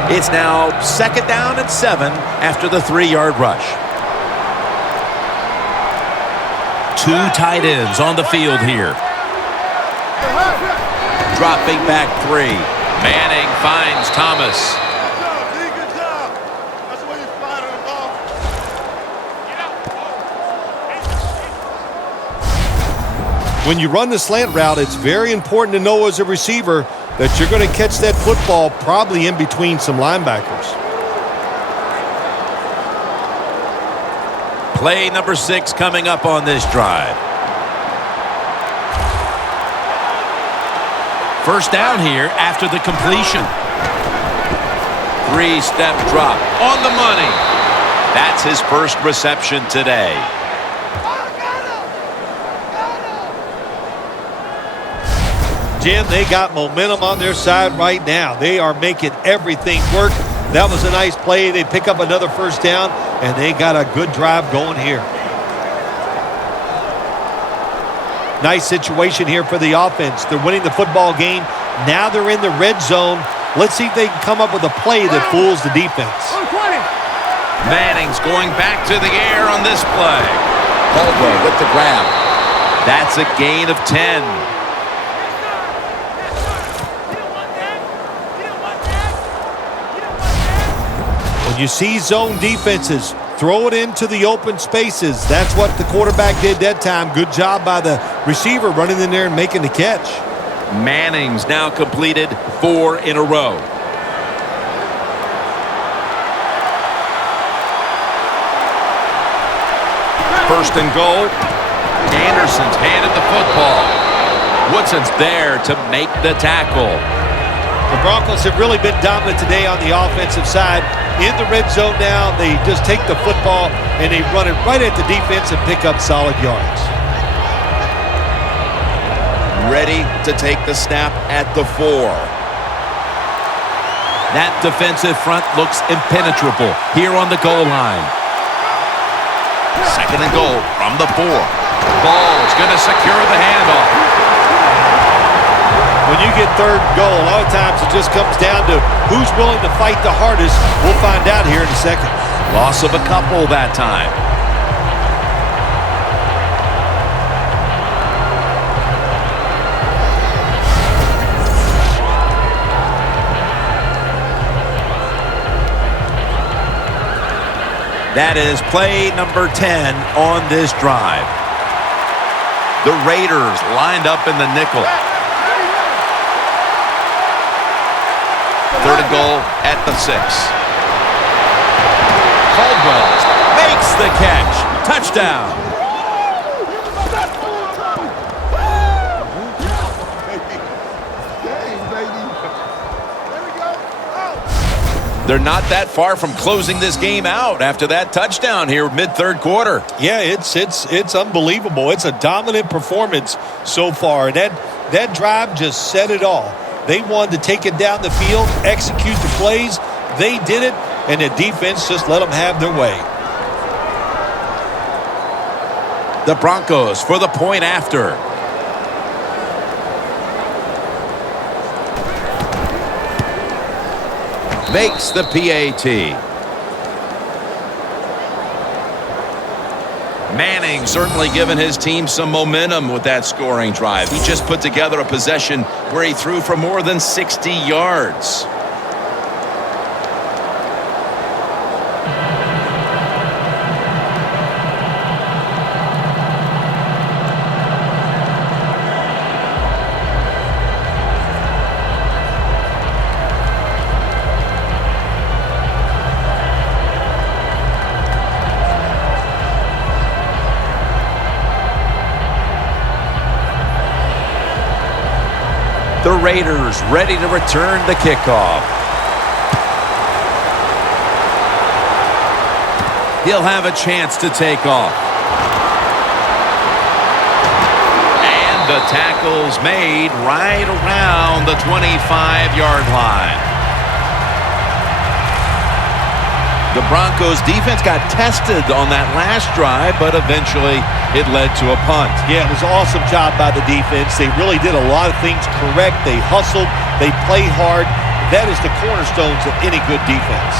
It's now 2nd down and 7 after the 3-yard rush. 2 tight ends on the field here. Dropping back 3. Manning finds Thomas. Good job. That's where you fly to the ball. When you run the slant route, it's very important to know as a receiver that you're going to catch that football probably in between some linebackers. Play number 6 coming up on this drive. First down here after the completion. 3-step drop on the money. That's his first reception today. Jim, they got momentum on their side right now. They are making everything work. That was a nice play. They pick up another first down, and they got a good drive going here. Nice situation here for the offense. They're winning the football game. Now they're in the red zone. Let's see if they can come up with a play that fools the defense. Manning's going back to the air on this play. Caldwell with the grab. That's a gain of 10. When you see zone defenses, throw it into the open spaces. That's what the quarterback did that time. Good job by the receiver running in there and making the catch. Manning's now completed 4 in a row. First and goal. Anderson's handed the football. Woodson's there to make the tackle. The Broncos have really been dominant today on the offensive side. In the red zone now, they just take the football and they run it right at the defense and pick up solid yards. Ready to take the snap at the 4. That defensive front looks impenetrable here on the goal line. Second and goal from the 4. Ball's going to secure the handoff. when you get third and goal, a lot of times it just comes down to who's willing to fight the hardest. We'll find out here in a second. Loss of a couple that time. That is play number 10 on this drive. The Raiders lined up in the nickel. Third and goal at the 6. Caldwell makes the catch. Touchdown. They're not that far from closing this game out after that touchdown here mid-third quarter. Yeah, it's unbelievable. It's a dominant performance so far. That drive just said it all. They wanted to take it down the field, execute the plays. They did it, and the defense just let them have their way. The Broncos for the point after. Makes the PAT. Manning certainly given his team some momentum with that scoring drive. He just put together a possession where he threw for more than 60 yards. The Raiders ready to return the kickoff. He'll have a chance to take off. And the tackle's made right around the 25-yard line. The Broncos defense got tested on that last drive, but eventually it led to a punt. Yeah, it was an awesome job by the defense. They really did a lot of things correct. They hustled. They played hard. That is the cornerstones of any good defense.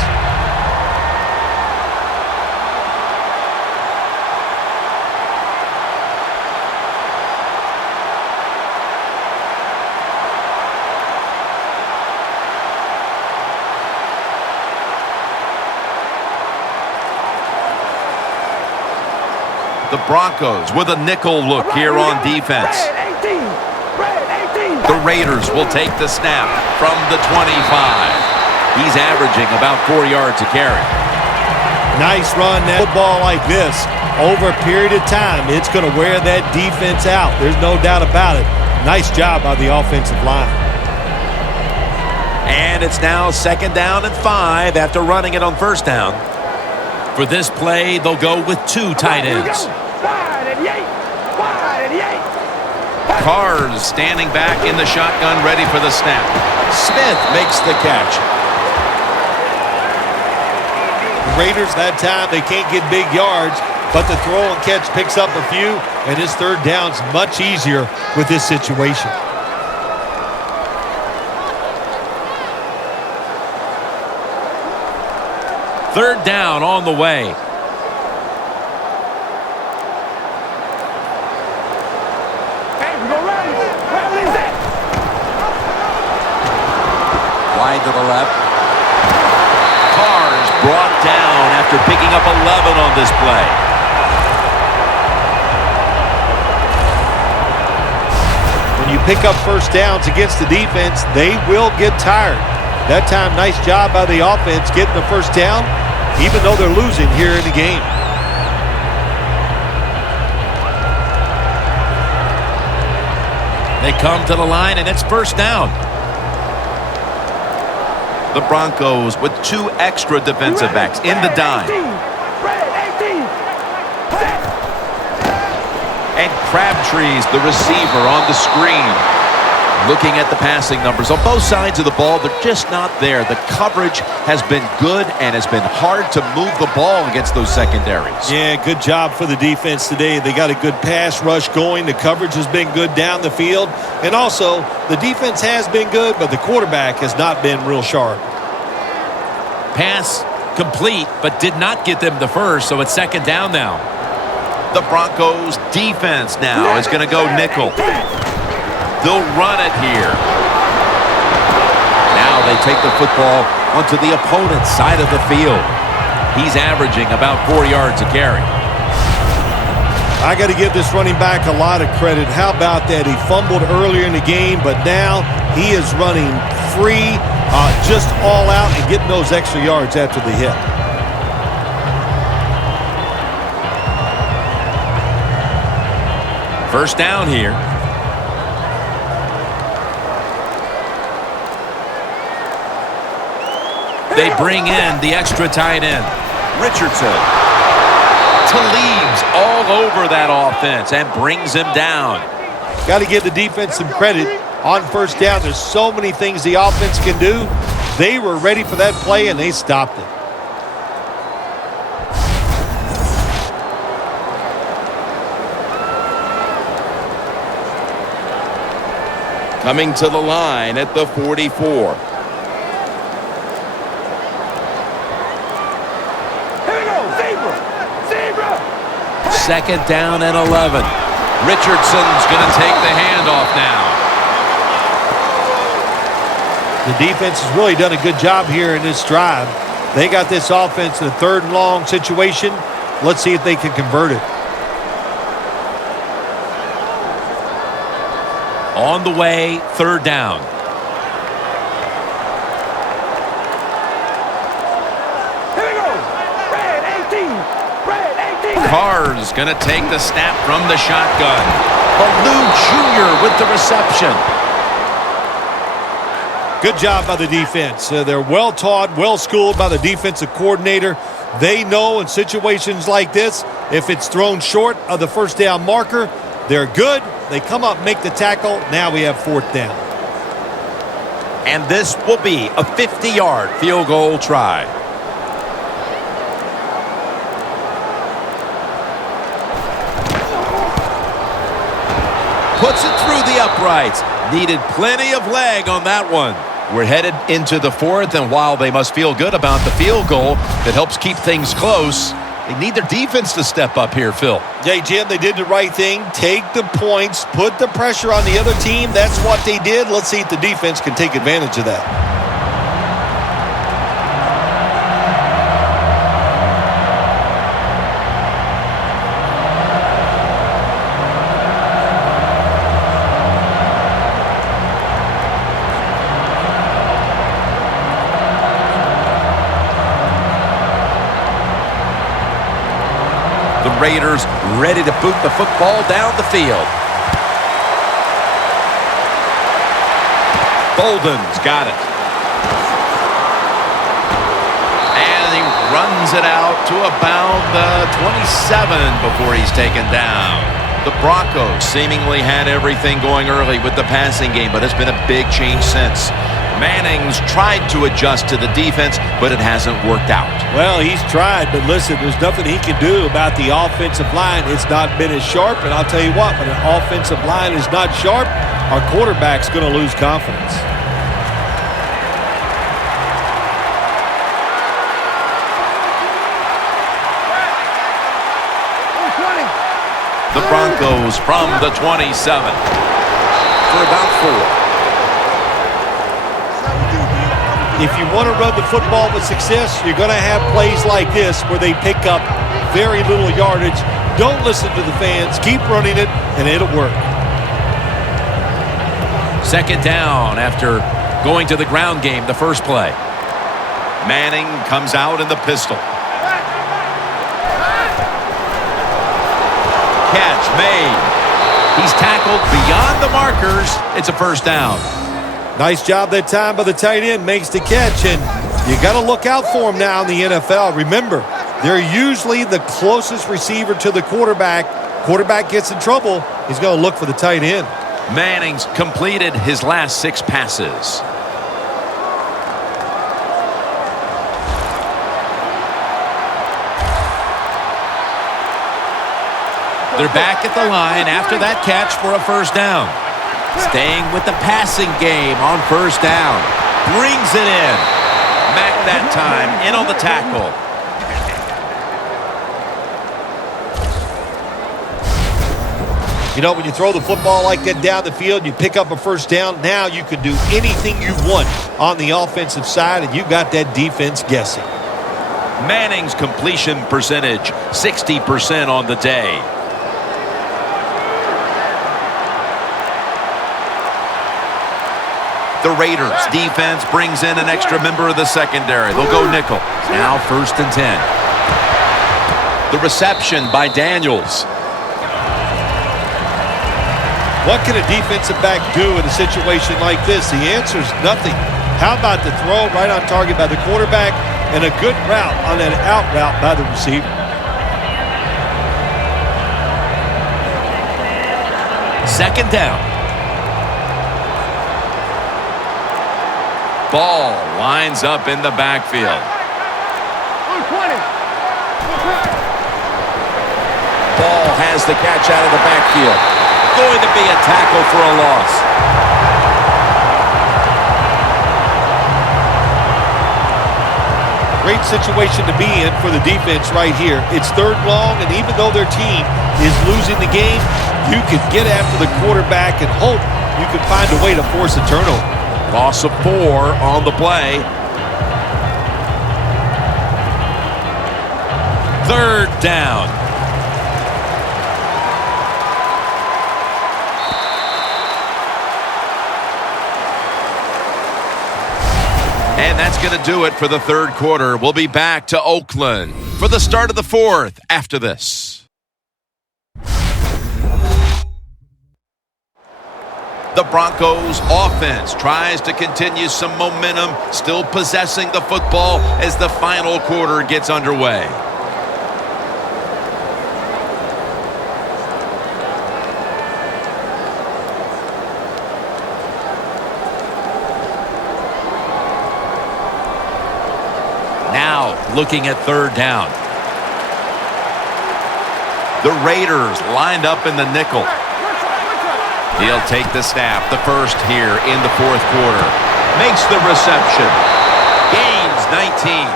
The Broncos with a nickel look here on defense. The Raiders will take the snap from the 25. He's averaging about 4 yards a carry. Nice run. That football like this, over a period of time, it's going to wear that defense out. There's no doubt about it. Nice job by the offensive line. And it's now 2nd down and 5 after running it on 1st down. For this play, they'll go with 2 tight ends. Carr's standing back in the shotgun, ready for the snap. Smith makes the catch. The Raiders, that time, they can't get big yards, but the throw and catch picks up a few, and his 3rd down's much easier with this situation. Third down on the way. Wide to the left. Carr's brought down after picking up 11 on this play. When you pick up 1st downs against the defense, they will get tired. That time, nice job by the offense getting the 1st down, even though they're losing here in the game. They come to the line, and it's 1st down. The Broncos with 2 extra defensive backs in the dime. And Crabtree's the receiver on the screen. Looking at the passing numbers on both sides of the ball, they're just not there. The coverage has been good and has been hard to move the ball against those secondaries. Yeah, good job for the defense today. They got a good pass rush going. The coverage has been good down the field. And also, the defense has been good, but the quarterback has not been real sharp. Pass complete, but did not get them the first, so it's second down now. The Broncos defense now is going to go nickel. They'll run it here. Now they take the football onto the opponent's side of the field. He's averaging about 4 yards a carry. I got to give this running back a lot of credit. How about that? He fumbled earlier in the game, but now he is running free, just all out and getting those extra yards after the hit. First down here. They bring in the extra tight end. Richardson. Talib's all over that offense and brings him down. Got to give the defense some credit on first down. There's so many things the offense can do. They were ready for that play, and they stopped it. Coming to the line at the 44. Second down and 11. Richardson's going to take the handoff now. The defense has really done a good job here in this drive. They got this offense in a third and long situation. Let's see if they can convert it. On the way, third down. Carr's going to take the snap from the shotgun. Baloo Jr. with the reception. Good job by the defense. They're well taught, well schooled by the defensive coordinator. They know in situations like this, if it's thrown short of the first down marker, they're good. They come up, make the tackle. Now we have fourth down. And this will be a 50-yard field goal try. Puts it through the uprights. Needed plenty of leg on that one. We're headed into the fourth, and while they must feel good about the field goal that helps keep things close, they need their defense to step up here, Phil. Hey, Jim, they did the right thing. Take the points, put the pressure on the other team. That's what they did. Let's see if the defense can take advantage of that. The Raiders ready to boot the football down the field. Bolden's got it. And he runs it out to about the 27 before he's taken down. The Broncos seemingly had everything going early with the passing game, but it's been a big change since. Manning's tried to adjust to the defense, but it hasn't worked out. Well, he's tried, but listen, there's nothing he can do about the offensive line. It's not been as sharp, and I'll tell you what, when an offensive line is not sharp, our quarterback's going to lose confidence. The Broncos from the 27 for about 4. If you want to run the football with success, you're going to have plays like this where they pick up very little yardage. Don't listen to the fans. Keep running it, and it'll work. Second down after going to the ground game the first play. Manning comes out in the pistol. Catch made. He's tackled beyond the markers. It's a first down. Nice job that time by the tight end. Makes the catch, and you got to look out for him now in the NFL. Remember, they're usually the closest receiver to the quarterback. Quarterback gets in trouble, he's going to look for the tight end. Manning's completed his last 6 passes. They're back at the line after that catch for a first down. Staying with the passing game on first down. Brings it in. Mack that time in on the tackle. You know, when you throw the football like that down the field, you pick up a first down, now you can do anything you want on the offensive side, and you got that defense guessing. Manning's completion percentage, 60% on the day. The Raiders defense brings in an extra member of the secondary. They'll go nickel. Now 1st and 10. The reception by Daniels. What can a defensive back do in a situation like this? The answer is nothing. How about the throw right on target by the quarterback and a good route on that out route by the receiver? Second down. Ball lines up in the backfield. Ball has the catch out of the backfield. Going to be a tackle for a loss. Great situation to be in for the defense right here. It's 3rd and long, and even though their team is losing the game, you can get after the quarterback and hope you can find a way to force a turnover. Loss of 4 on the play. 3rd down. And that's going to do it for the 3rd quarter. We'll be back to Oakland for the start of the 4th after this. The Broncos offense tries to continue some momentum, still possessing the football as the final quarter gets underway. Now looking at 3rd down. The Raiders lined up in the nickel. He'll take the snap, the first here in the 4th quarter. Makes the reception. Gains 19.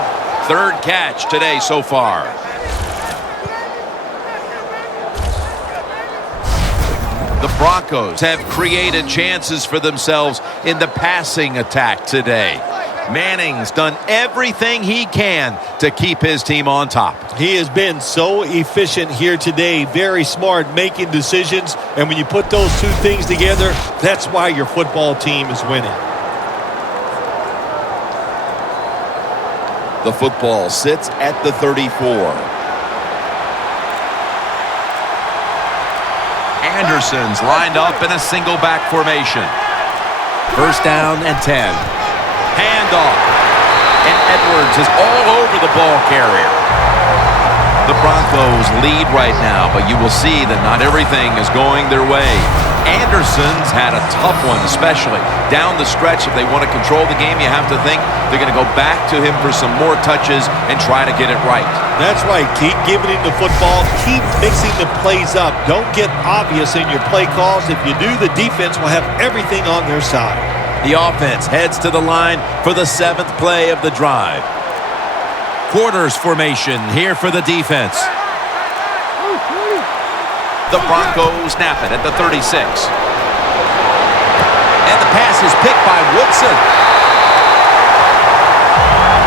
3rd catch today so far. The Broncos have created chances for themselves in the passing attack today. Manning's done everything he can to keep his team on top. He has been so efficient here today, very smart, making decisions, and when you put those 2 things together, that's why your football team is winning. The football sits at the 34. Anderson's lined up in a single back formation. 1st down and 10. Handoff. And Edwards is all over the ball carrier. The Broncos lead right now, but you will see that not everything is going their way. Anderson's had a tough one, especially down the stretch. If they want to control the game, you have to think they're going to go back to him for some more touches and try to get it right. That's right. Keep giving him the football. Keep mixing the plays up. Don't get obvious in your play calls. If you do, the defense will have everything on their side. The offense heads to the line for the 7th play of the drive. Quarters formation here for the defense. The Broncos snap it at the 36. And the pass is picked by Woodson.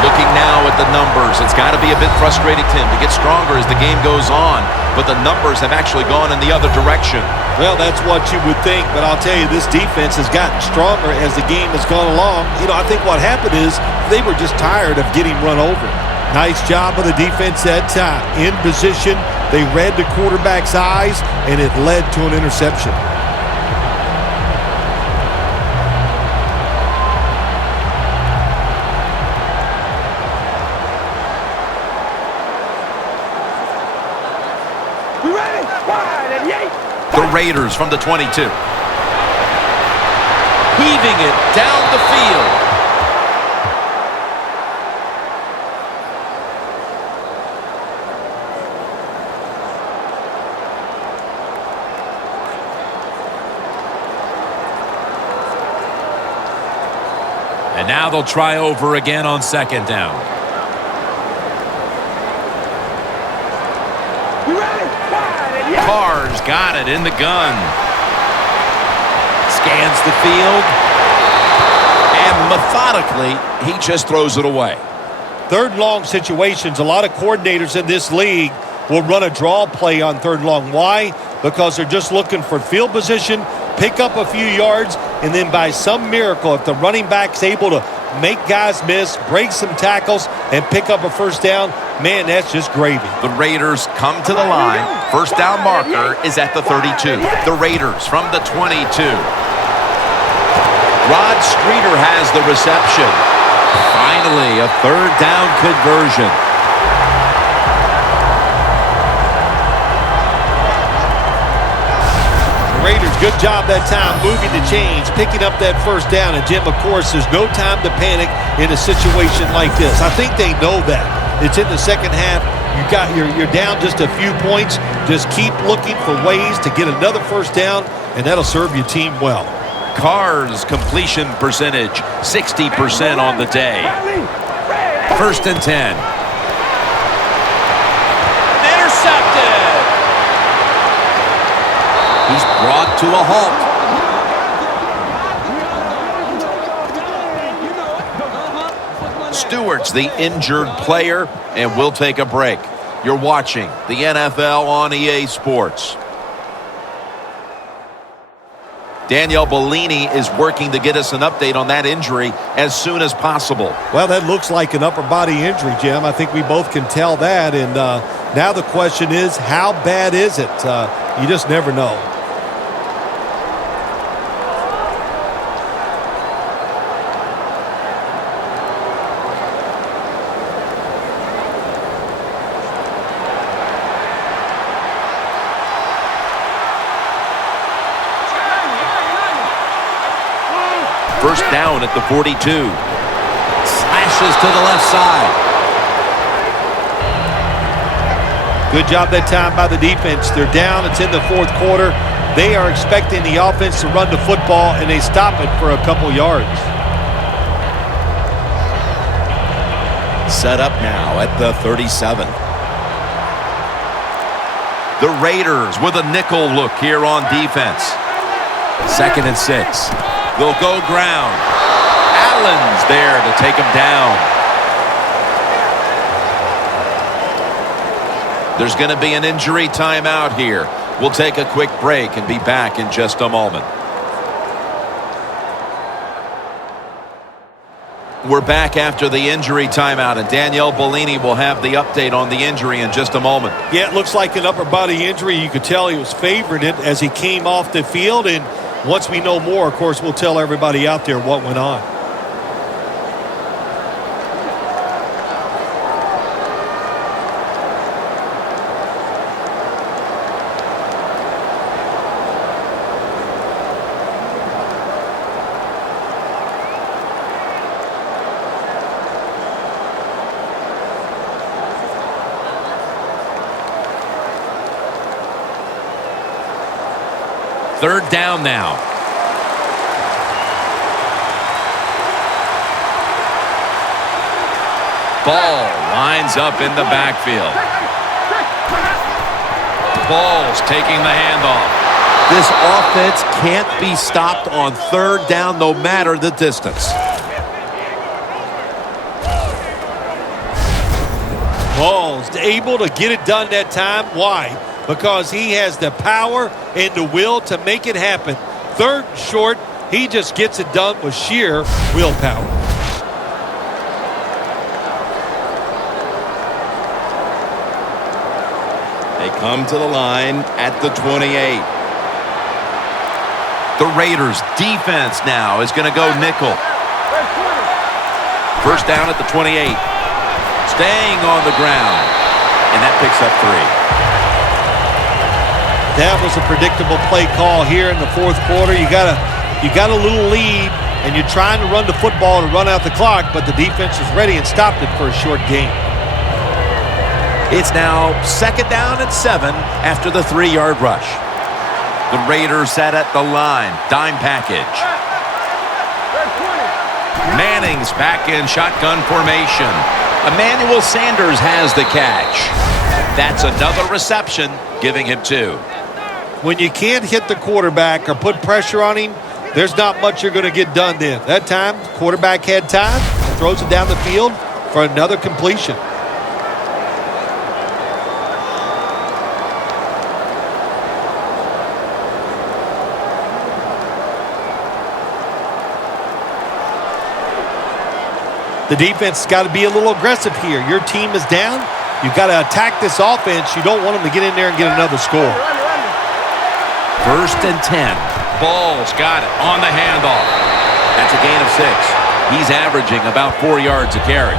Looking now at the numbers, it's got to be a bit frustrating, Tim, to get stronger as the game goes on, but the numbers have actually gone in the other direction. Well, that's what you would think, but I'll tell you, this defense has gotten stronger as the game has gone along. You know, I think what happened is they were just tired of getting run over. Nice job of the defense that time. In position, they read the quarterback's eyes, and it led to an interception. The Raiders from the 22. heaving it down the field. And now they'll try over again on second down. You ready? Carr's got it in the gun. Scans the field. And methodically, he just throws it away. Third and long situations, a lot of coordinators in this league will run a draw play on third and long. Why? Because they're just looking for field position, pick up a few yards, and then by some miracle, if the running back's able to make guys miss, break some tackles, and pick up a first down, man, that's just gravy. The Raiders come to the line. First down marker is at the 32. The Raiders from the 22. Rod Streeter has the reception. Finally, a third down conversion. Raiders, good job that time moving the chains, picking up that first down. And Jim, of course, there's no time to panic in a situation like this. I think they know that. It's in the second half. You're down just a few points. Just keep looking for ways to get another first down, and that'll serve your team well. Carr's completion percentage, 60% on the day. First and 10. Intercepted. He's brought to a halt. Stewart's the injured player, and we'll take a break. You're watching the NFL on EA Sports. Danielle Bellini is working to get us an update on that injury as soon as possible. Well, that looks like an upper body injury, Jim. I think we both can tell that. And now the question is, how bad is it? You just never know. First down at the 42. Slashes to the left side. Good job that time by the defense. They're down. It's in the fourth quarter. They are expecting the offense to run the football, and they stop it for a couple yards. Set up now at the 37. The Raiders with a nickel look here on defense. Second and 6. They'll go ground. Allen's there to take him down. There's going to be an injury timeout here. We'll take a quick break and be back in just a moment. We're back after the injury timeout, and Danielle Bellini will have the update on the injury in just a moment. Yeah, it looks like an upper body injury. You could tell he was favoring it as he came off the field, and once we know more, of course, we'll tell everybody out there what went on. Third down now. Ball lines up in the backfield. Ball's taking the handoff. This offense can't be stopped on third down no matter the distance. Ball's able to get it done that time. Why? Because he has the power and the will to make it happen. Third and short, he just gets it done with sheer willpower. They come to the line at the 28. The Raiders defense now is going to go nickel. First down at the 28. Staying on the ground. And that picks up 3. That was a predictable play call here in the fourth quarter. You you got a little lead, and you're trying to run the football to run out the clock, but the defense is ready and stopped it for a short gain. It's now 2nd down and 7 after the 3-yard rush. The Raiders set at the line. Dime package. Manning's back in shotgun formation. Emmanuel Sanders has the catch. That's another reception, giving him 2. When you can't hit the quarterback or put pressure on him, there's not much you're going to get done then. That time, the quarterback had time, throws it down the field for another completion. The defense has got to be a little aggressive here. Your team is down. You've got to attack this offense. You don't want them to get in there and get another score. 1st and 10. Ball's got it on the handoff. That's a gain of 6. He's averaging about 4 yards a carry.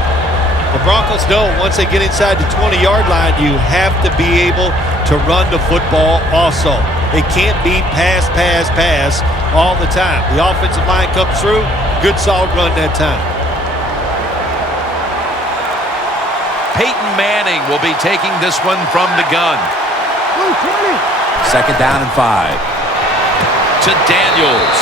The Broncos know once they get inside the 20-yard line, you have to be able to run the football also. It can't be pass, pass, pass all the time. The offensive line comes through. Good, solid run that time. Peyton Manning will be taking this one from the gun. 2nd down and 5. To Daniels.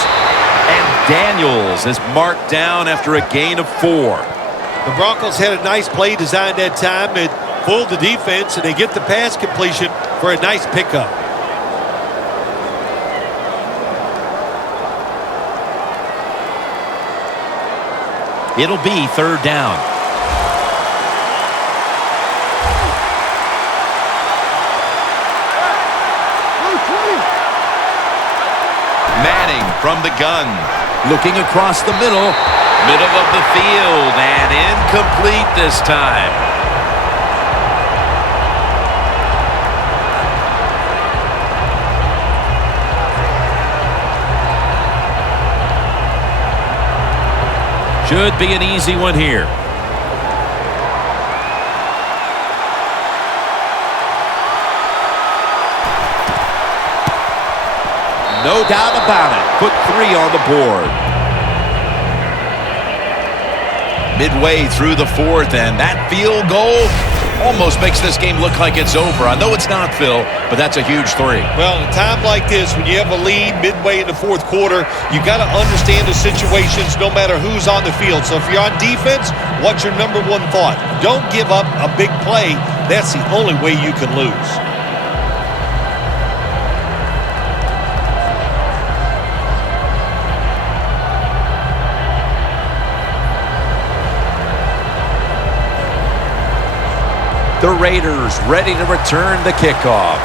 And Daniels is marked down after a gain of 4. The Broncos had a nice play designed that time. It fooled the defense, and they get the pass completion for a nice pickup. It'll be 3rd down. Manning from the gun. Looking across the middle. Middle of the field and incomplete this time. Should be an easy one here. No doubt about it. Put 3 on the board. Midway through the 4th, and that field goal almost makes this game look like it's over. I know it's not, Phil, but that's a huge 3. Well, in a time like this, when you have a lead midway in the 4th quarter, you got to understand the situations no matter who's on the field. So if you're on defense, what's your number one thought? Don't give up a big play. That's the only way you can lose. The Raiders ready to return the kickoff.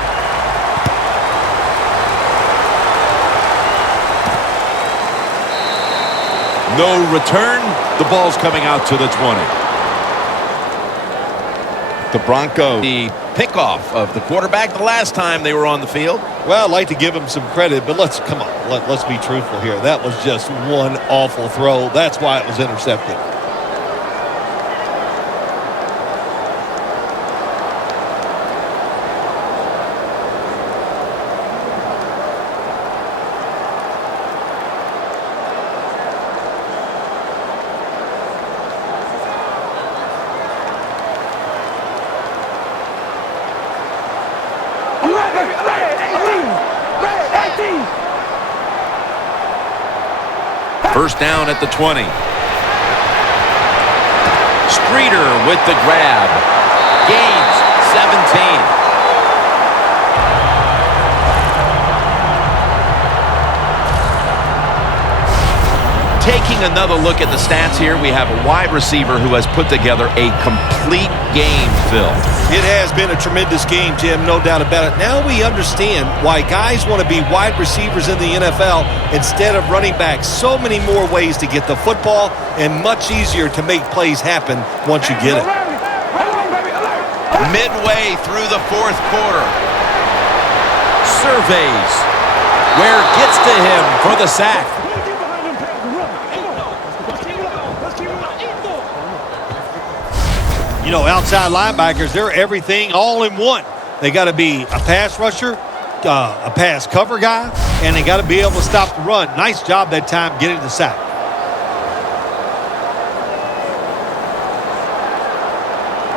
No return. The ball's coming out to the 20. The Broncos. The pickoff of the quarterback the last time they were on the field. Well, I'd like to give him some credit, but let's be truthful here. That was just one awful throw. That's why it was intercepted. First down at the 20. Streeter with the grab. Gains 17. Taking another look at the stats here, we have a wide receiver who has put together a complete game, Phil. It has been a tremendous game, Jim, no doubt about it. Now we understand why guys want to be wide receivers in the NFL instead of running backs. So many more ways to get the football and much easier to make plays happen once you get it. Midway through the 4th quarter. Surveys where it gets to him for the sack. You know, outside linebackers, they're everything all in one. They got to be a pass rusher, a pass cover guy, and they got to be able to stop the run. Nice job that time getting the sack.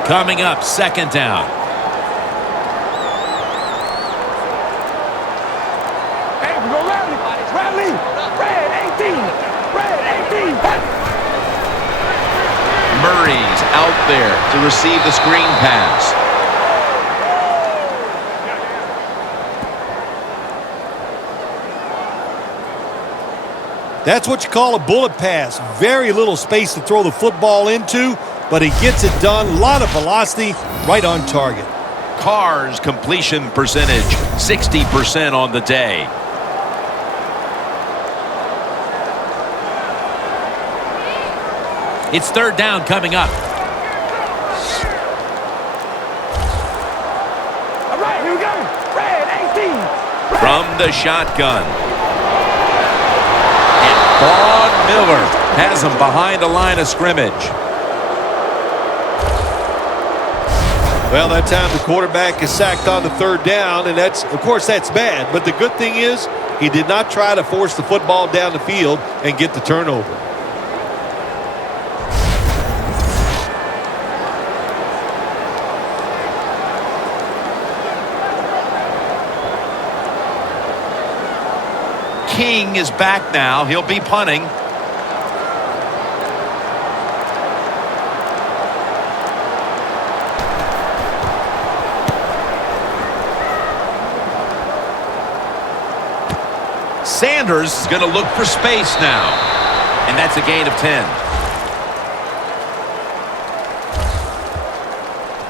Coming up, second down. Hey, we go rally. Rally. Red 18. Red 18. Murray's out there to receive the screen pass. That's what you call a bullet pass. Very little space to throw the football into, but he gets it done. A lot of velocity, right on target. Carr's completion percentage, 60% on the day. It's third down coming up. All right, here we go. Red 18. Red. From the shotgun. And Vaughn Miller has him behind the line of scrimmage. Well, that time the quarterback is sacked on the third down, and of course, that's bad. But the good thing is he did not try to force the football down the field and get the turnover. King is back now. He'll be punting. Sanders is going to look for space now. And that's a gain of 10.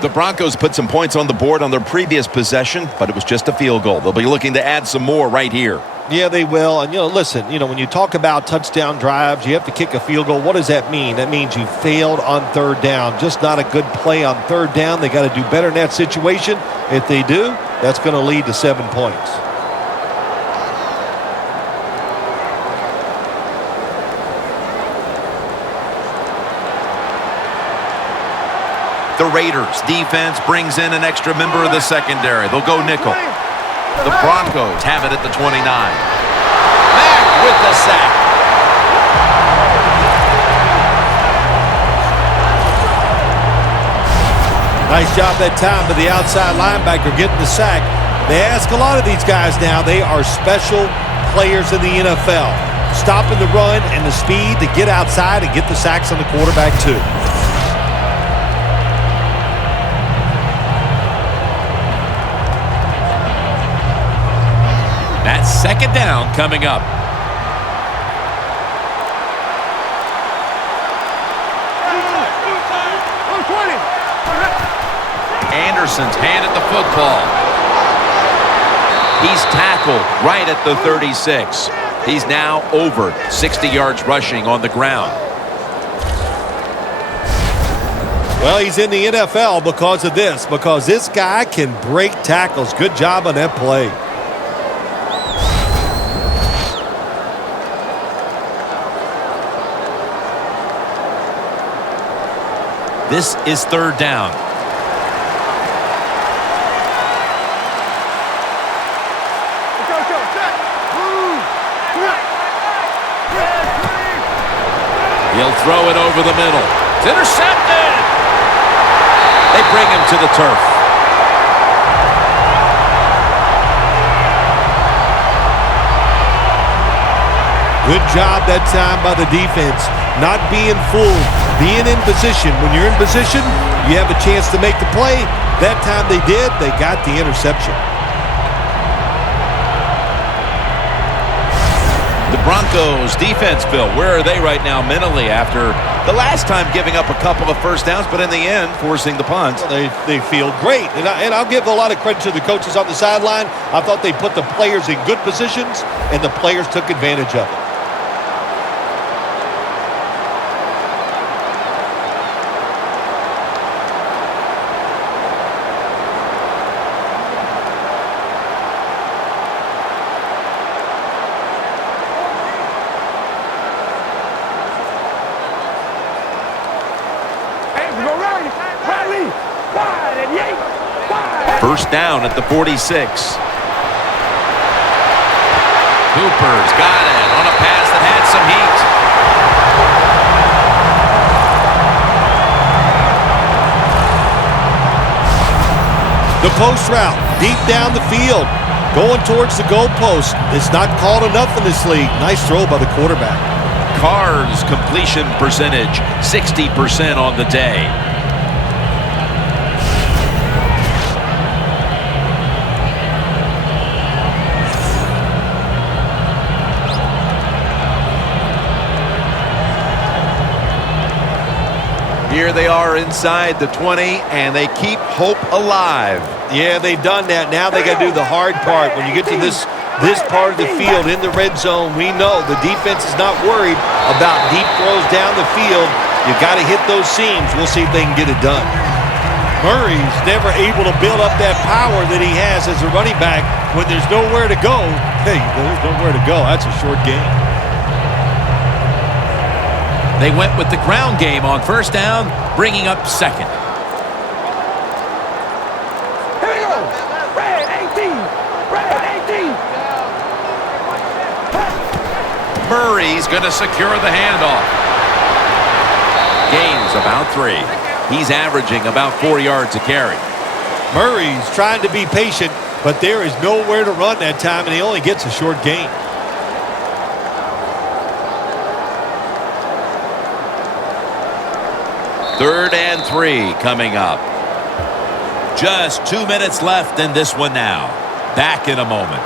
The Broncos put some points on the board on their previous possession, but it was just a field goal. They'll be looking to add some more right here. Yeah, they will. And, listen, when you talk about touchdown drives, you have to kick a field goal. What does that mean? That means you failed on third down. Just not a good play on third down. They got to do better in that situation. If they do, that's going to lead to 7 points. The Raiders defense brings in an extra member of the secondary. They'll go nickel. The Broncos have it at the 29. Back with the sack. Nice job that time by the outside linebacker getting the sack. They ask a lot of these guys now. They are special players in the NFL. Stopping the run and the speed to get outside and get the sacks on the quarterback too. That's second down coming up. Anderson's handed the football. He's tackled right at the 36. He's now over 60 yards rushing on the ground. Well, he's in the NFL because this guy can break tackles. Good job on that play. This is third down. He'll throw it over the middle. It's intercepted. They bring him to the turf. Good job that time by the defense. Not being fooled, being in position. When you're in position, you have a chance to make the play. That time they did. They got the interception. The Broncos defense, Phil, where are they right now mentally after the last time giving up a couple of first downs, but in the end, forcing the punt? Well, they feel great. And I'll give a lot of credit to the coaches on the sideline. I thought they put the players in good positions, and the players took advantage of it. First down at the 46. Cooper's got it on a pass that had some heat. The post route, deep down the field, going towards the goalpost. It's not called enough in this league. Nice throw by the quarterback. Carr's completion percentage, 60% on the day. Here they are inside the 20, and they keep hope alive. Yeah, they've done that. Now they got to do the hard part. When you get to this part of the field in the red zone, we know the defense is not worried about deep throws down the field. You got to hit those seams. We'll see if they can get it done. Murray's never able to build up that power that he has as a running back when there's nowhere to go. Hey, there's nowhere to go. That's a short game. They went with the ground game on first down, bringing up second. Here we go. Red 18. Red 18. Murray's going to secure the handoff. Gains about 3. He's averaging about 4 yards a carry. Murray's trying to be patient, but there is nowhere to run that time, and he only gets a short gain. Third and 3 coming up. Just 2 minutes left in this one now. Back in a moment.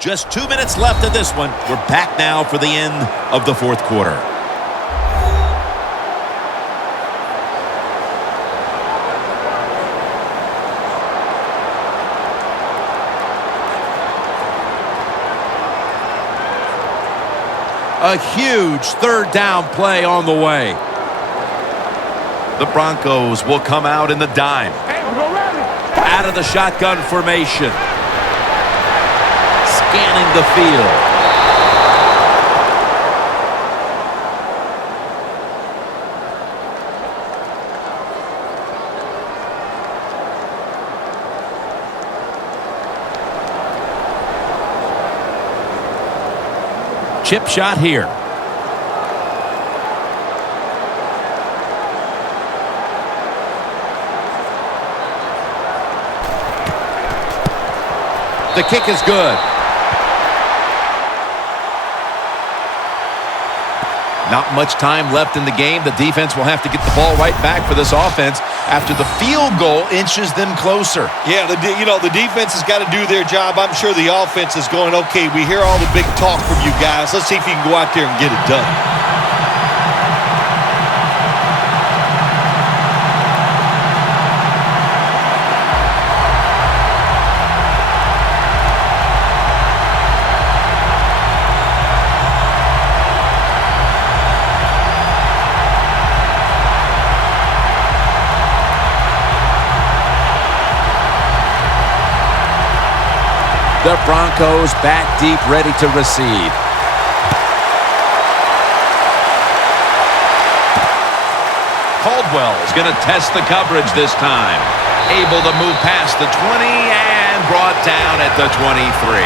Just 2 minutes left in this one. We're back now for the end of the fourth quarter. A huge third down play on the way. The Broncos will come out in the dime. Out of the shotgun formation. Scanning the field. Chip shot here. The kick is good. Not much time left in the game. The defense will have to get the ball right back for this offense after the field goal inches them closer. Yeah, the defense has got to do their job. I'm sure the offense is going, okay, we hear all the big talk from you guys. Let's see if you can go out there and get it done. The Broncos back deep, ready to receive. Caldwell is going to test the coverage this time. Able to move past the 20 and brought down at the 23.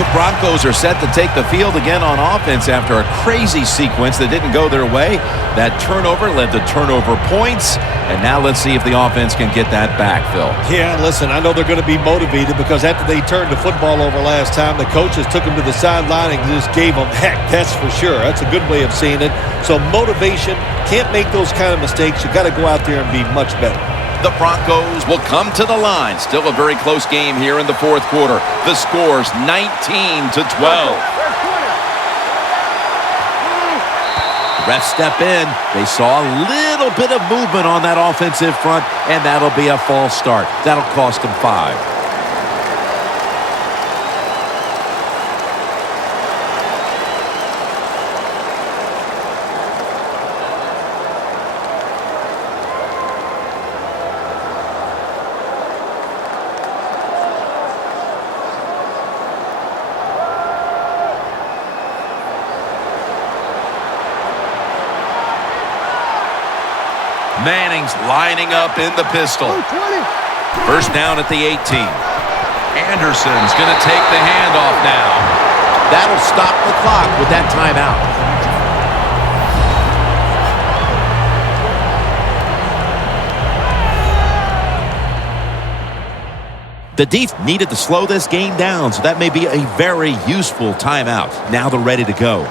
The Broncos are set to take the field again on offense after a crazy sequence that didn't go their way. That turnover led to turnover points. And now let's see if the offense can get that back, Phil. Yeah, listen, I know they're going to be motivated because after they turned the football over last time, the coaches took them to the sideline and just gave them heck, that's for sure. That's a good way of seeing it. So motivation, can't make those kind of mistakes. You got to go out there and be much better. The Broncos will come to the line. Still a very close game here in the fourth quarter. The score's 19-12. Refs step in. They saw a little bit of movement on that offensive front, and that'll be a false start. That'll cost them 5. Manning's lining up in the pistol. First down at the 18. Anderson's going to take the handoff now. That'll stop the clock with that timeout. The defense needed to slow this game down, so that may be a very useful timeout. Now they're ready to go.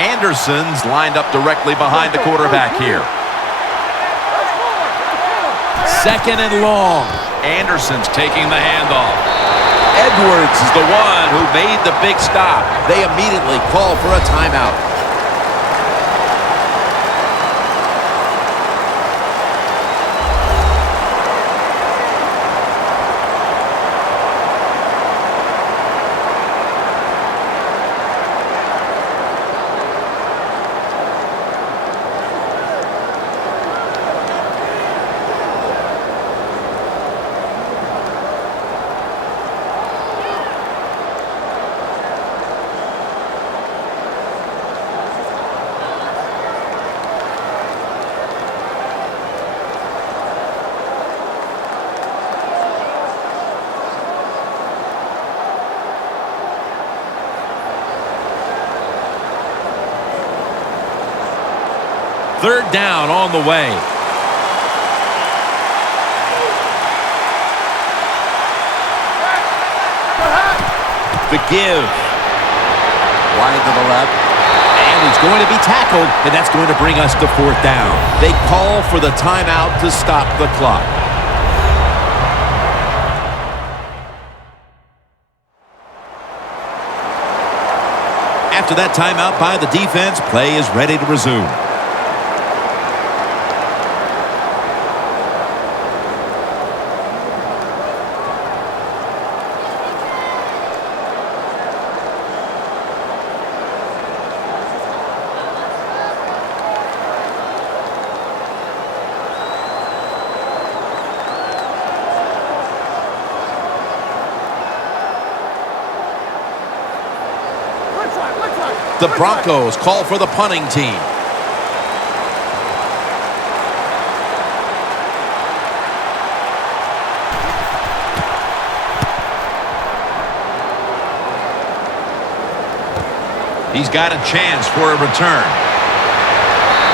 Anderson's lined up directly behind the quarterback here. Second and long. Anderson's taking the handoff. Edwards is the one who made the big stop. They immediately call for a timeout. Third down on the way. The give. Wide to the left. And he's going to be tackled, and that's going to bring us to fourth down. They call for the timeout to stop the clock. After that timeout by the defense, play is ready to resume. The Broncos call for the punting team. He's got a chance for a return.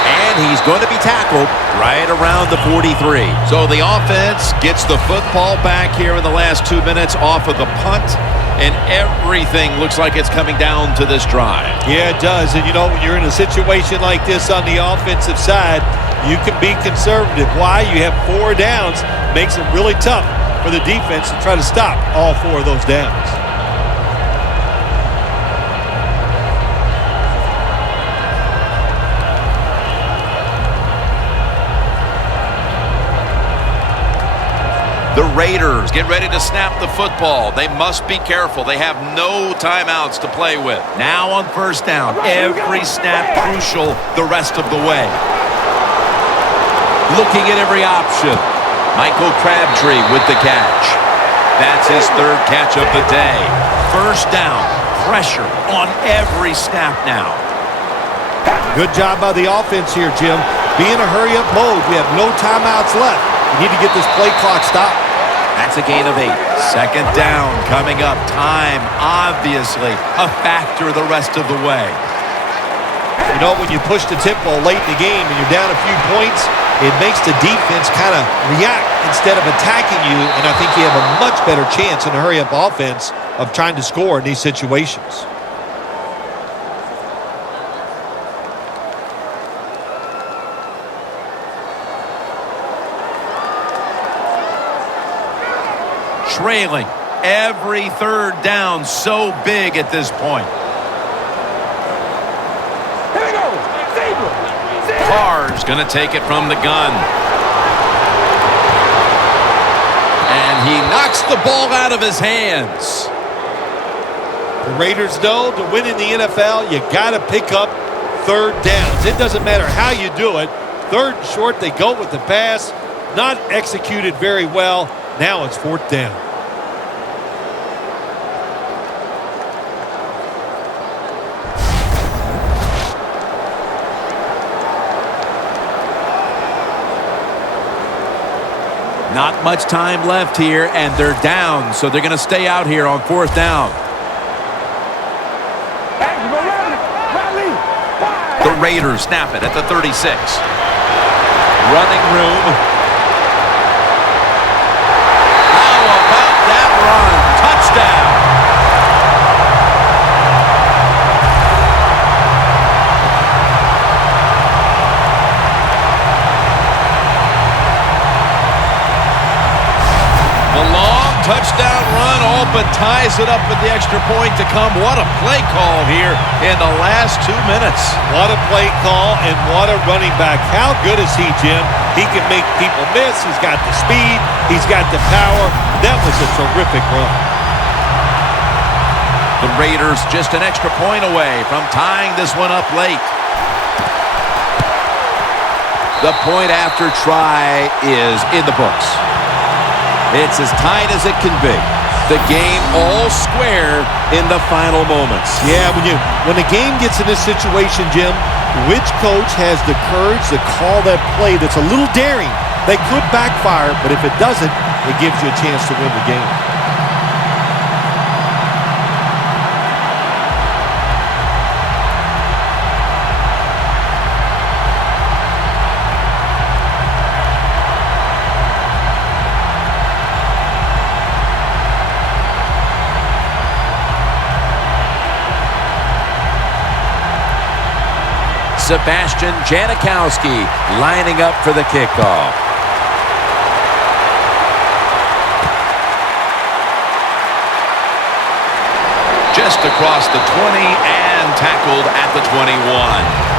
And he's going to be tackled right around the 43. So the offense gets the football back here in the last 2 minutes off of the punt. And everything looks like it's coming down to this drive. Yeah, it does. And, you know, when you're in a situation like this on the offensive side, you can be conservative. Why? You have 4 downs. Makes it really tough for the defense to try to stop all 4 of those downs. The Raiders get ready to snap the football. They must be careful. They have no timeouts to play with. Now on first down, every snap crucial the rest of the way. Looking at every option. Michael Crabtree with the catch. That's his 3rd catch of the day. First down, pressure on every snap now. Good job by the offense here, Jim. Be in a hurry-up mode. We have no timeouts left. You need to get this play clock stopped. That's a gain of 8. Second down coming up. Time, obviously, a factor the rest of the way. You know, when you push the tempo late in the game and you're down a few points, it makes the defense kind of react instead of attacking you, and I think you have a much better chance in a hurry-up offense of trying to score in these situations. Trailing every third down, so big at this point. Here we go. Carr's going to take it from the gun. And he knocks the ball out of his hands. The Raiders know to win in the NFL, you got to pick up third downs. It doesn't matter how you do it. Third and short, they go with the pass. Not executed very well. Now it's fourth down. Not much time left here, and they're down, so they're going to stay out here on fourth down. The Raiders snap it at the 36. Running room. How about that run? Touchdown. The long touchdown run all but ties it up with the extra point to come. What a play call here in the last 2 minutes. What a play call and what a running back. How good is he, Jim? He can make people miss. He's got the speed. He's got the power. That was a terrific run. The Raiders just an extra point away from tying this one up late. The point after try is in the books. It's as tight as it can be. The game all square in the final moments. Yeah, when the game gets in this situation, Jim, which coach has the courage to call that play that's a little daring? They could backfire, but if it doesn't, it gives you a chance to win the game. Sebastian Janikowski lining up for the kickoff. Just across the 20 and tackled at the 21.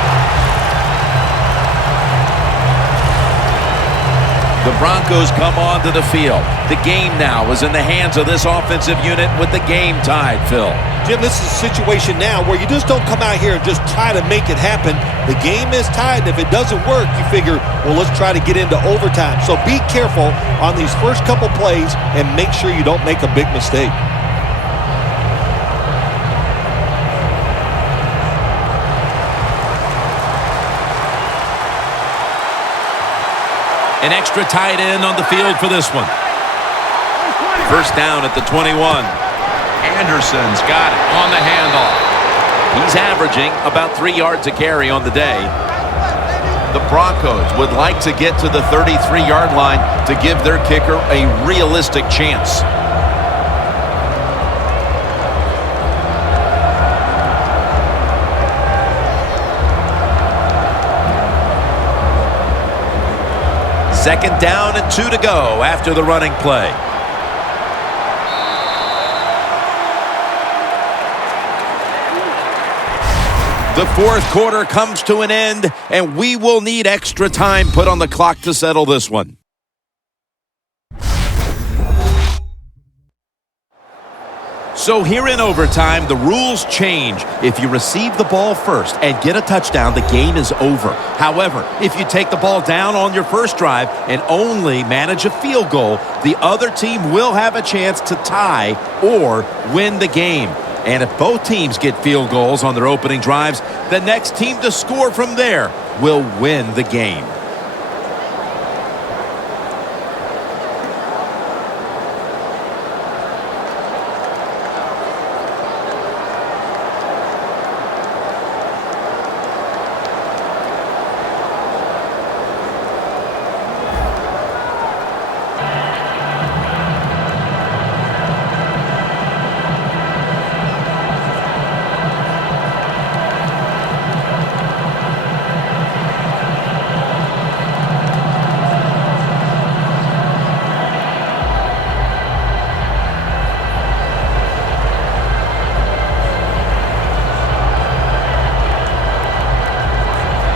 The Broncos come onto the field. The game now is in the hands of this offensive unit with the game tied, Phil. Jim, this is a situation now where you just don't come out here and just try to make it happen. The game is tied, and if it doesn't work, you figure, well, let's try to get into overtime. So be careful on these first couple plays and make sure you don't make a big mistake. An extra tight end on the field for this one. First down at the 21. Anderson's got it on the handoff. He's averaging about 3 yards a carry on the day. The Broncos would like to get to the 33-yard line to give their kicker a realistic chance. Second down and 2 to go after the running play. The fourth quarter comes to an end, and we will need extra time put on the clock to settle this one. So here in overtime, the rules change. If you receive the ball first and get a touchdown, the game is over. However, if you take the ball down on your first drive and only manage a field goal, the other team will have a chance to tie or win the game. And if both teams get field goals on their opening drives, the next team to score from there will win the game.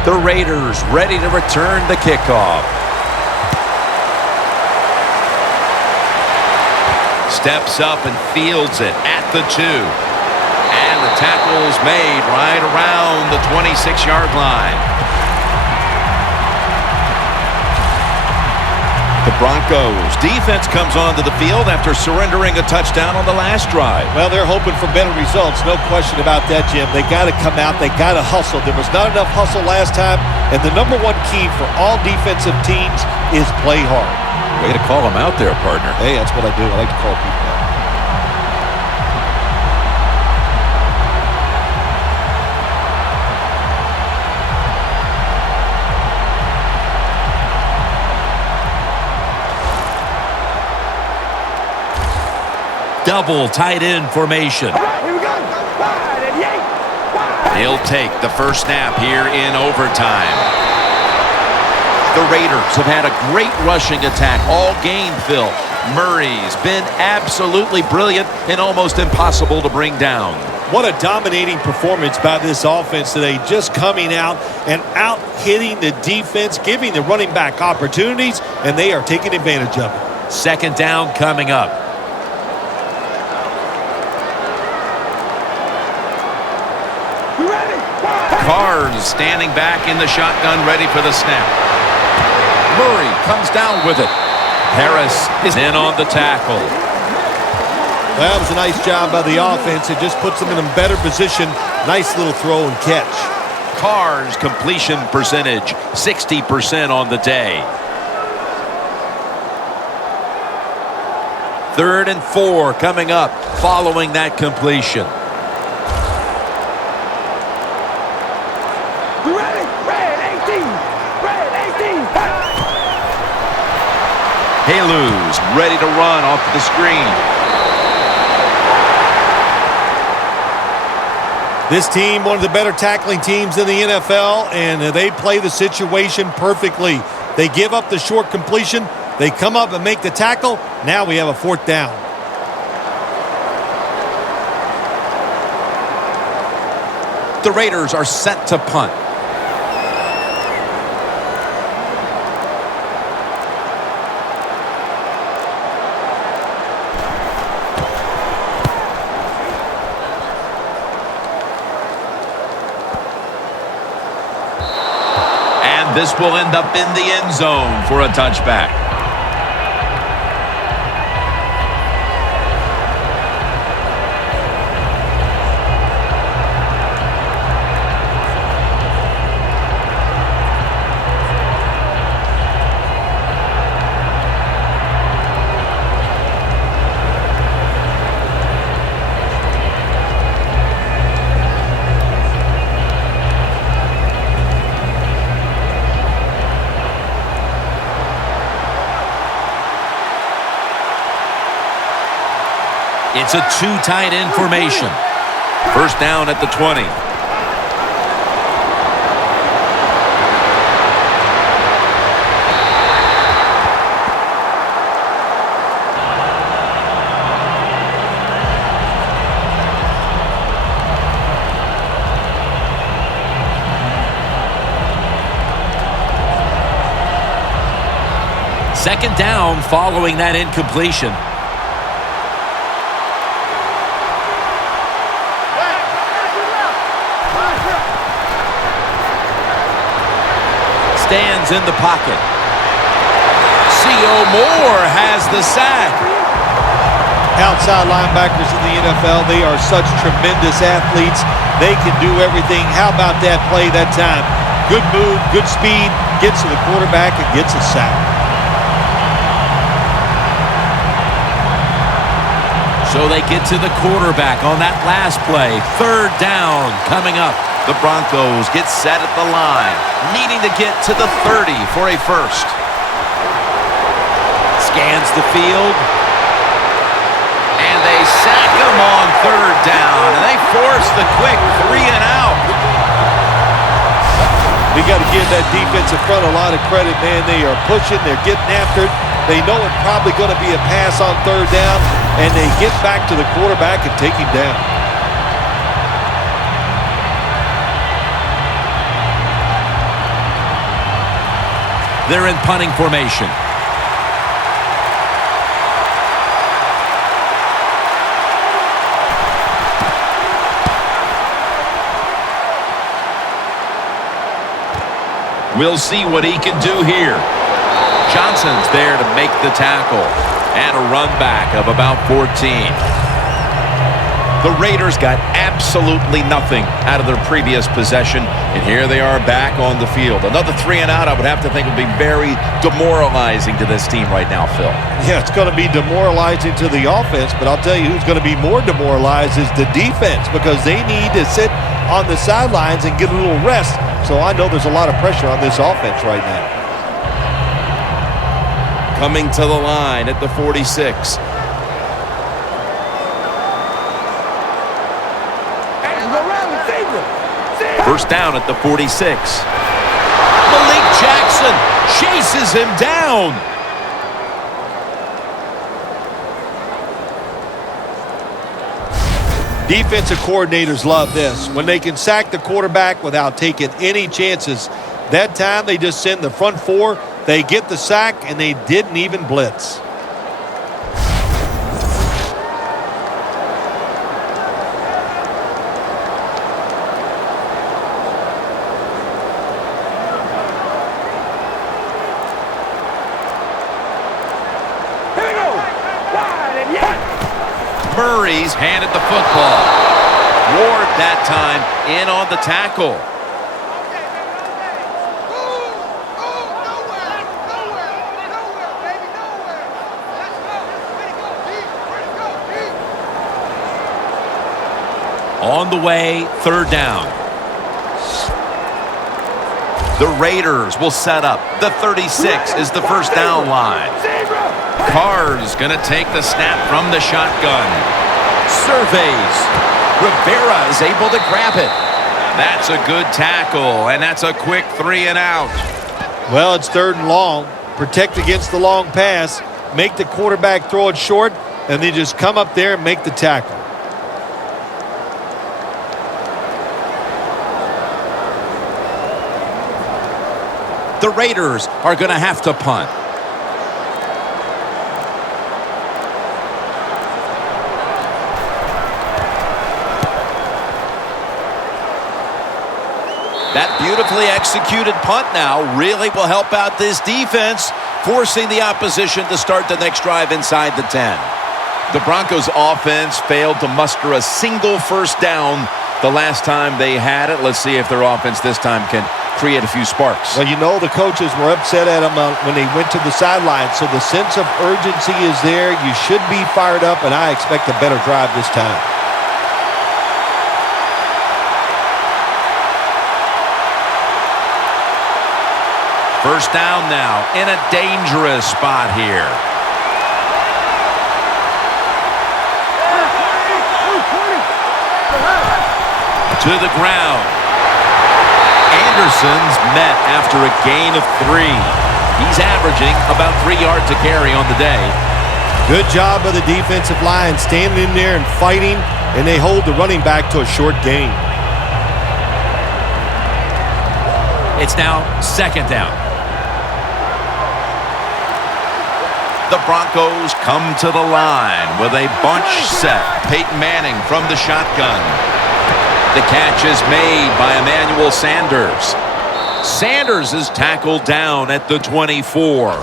The Raiders ready to return the kickoff. Steps up and fields it at the 2. And the tackle's made right around the 26-yard line. The Broncos defense comes onto the field after surrendering a touchdown on the last drive. Well, they're hoping for better results. No question about that, Jim. They got to come out. They got to hustle. There was not enough hustle last time. And the number one key for all defensive teams is play hard. Way to call him out there, partner. Hey, that's what I do. I like to call people out. Double tight end formation. All right, here we go. Wide and yank. Wide. He'll take the first snap here in overtime. The Raiders have had a great rushing attack all game, Phil. Murray's been absolutely brilliant and almost impossible to bring down. What a dominating performance by this offense today. Just coming out and out-hitting the defense, giving the running back opportunities, and they are taking advantage of it. Second down coming up. You ready? Wide. Carnes standing back in the shotgun, ready for the snap. Murray comes down with it. Harris is in on the tackle. That was a nice job by the offense. It just puts them in a better position. Nice little throw and catch. Carnes' completion percentage, 60% on the day. 3rd and 4 coming up following that completion. You ready? Red 18. Red 18. Haluz ready to run off the screen. This team, one of the better tackling teams in the NFL, and they play the situation perfectly. They give up the short completion. They come up and make the tackle. Now we have a 4th down. The Raiders are set to punt. This will end up in the end zone for a touchback. It's a 2 tight end formation. First down at the 20. Second down following that incompletion. Stands in the pocket. C.O. Moore has the sack. Outside linebackers in the NFL, they are such tremendous athletes. They can do everything. How about that play that time? Good move, good speed, gets to the quarterback and gets a sack. So they get to the quarterback on that last play. 3rd down coming up. The Broncos get set at the line, needing to get to the 30 for a first. Scans the field. And they sack him on 3rd down, and they force the quick 3 and out. We got to give that defensive front a lot of credit, man. They are pushing, they're getting after it. They know it's probably going to be a pass on 3rd down, and they get back to the quarterback and take him down. They're in punting formation. We'll see what he can do here. Johnson's there to make the tackle. And a run back of about 14. The Raiders got absolutely nothing out of their previous possession, and here they are back on the field. Another 3 and out, I would have to think, would be very demoralizing to this team right now, Phil. Yeah, it's going to be demoralizing to the offense, but I'll tell you who's going to be more demoralized is the defense, because they need to sit on the sidelines and get a little rest. So I know there's a lot of pressure on this offense right now. Coming to the line at the 46. First down at the 46. Malik Jackson chases him down. Defensive coordinators love this. When they can sack the quarterback without taking any chances. That time they just send the front four, they get the sack, and they didn't even blitz. Murray's handed the football. Ward that time in on the tackle. On the way, third down. The Raiders will set up. The 36 is the first down line. Carr's going to take the snap from the shotgun. Surveys. Rivera is able to grab it. That's a good tackle, and that's a quick 3 and out. Well, it's third and long. Protect against the long pass. Make the quarterback throw it short, and then just come up there and make the tackle. The Raiders are going to have to punt. That beautifully executed punt now really will help out this defense, forcing the opposition to start the next drive inside the 10. The Broncos offense failed to muster a single first down the last time they had it. Let's see if their offense this time can create a few sparks. Well, you know the coaches were upset at them when they went to the sideline, so the sense of urgency is there. You should be fired up, and I expect a better drive this time. First down now in a dangerous spot here. To the ground. Anderson's met after a gain of 3. He's averaging about 3 yards a carry on the day. Good job of the defensive line standing in there and fighting, and they hold the running back to a short gain. It's now second down. The Broncos come to the line with a bunch set. Peyton Manning from the shotgun. The catch is made by Emmanuel Sanders. Sanders is tackled down at the 24.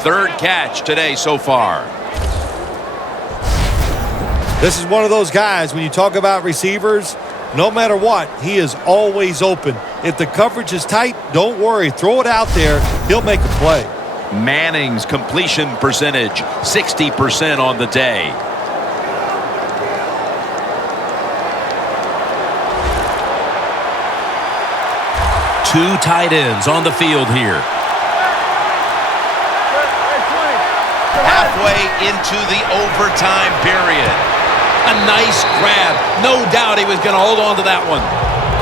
Third catch today so far. This is one of those guys, when you talk about receivers, no matter what, he is always open. If the coverage is tight, don't worry. Throw it out there. He'll make a play. Manning's completion percentage, 60% on the day. Two tight ends on the field here. Halfway into the overtime period. A nice grab. No doubt he was going to hold on to that one.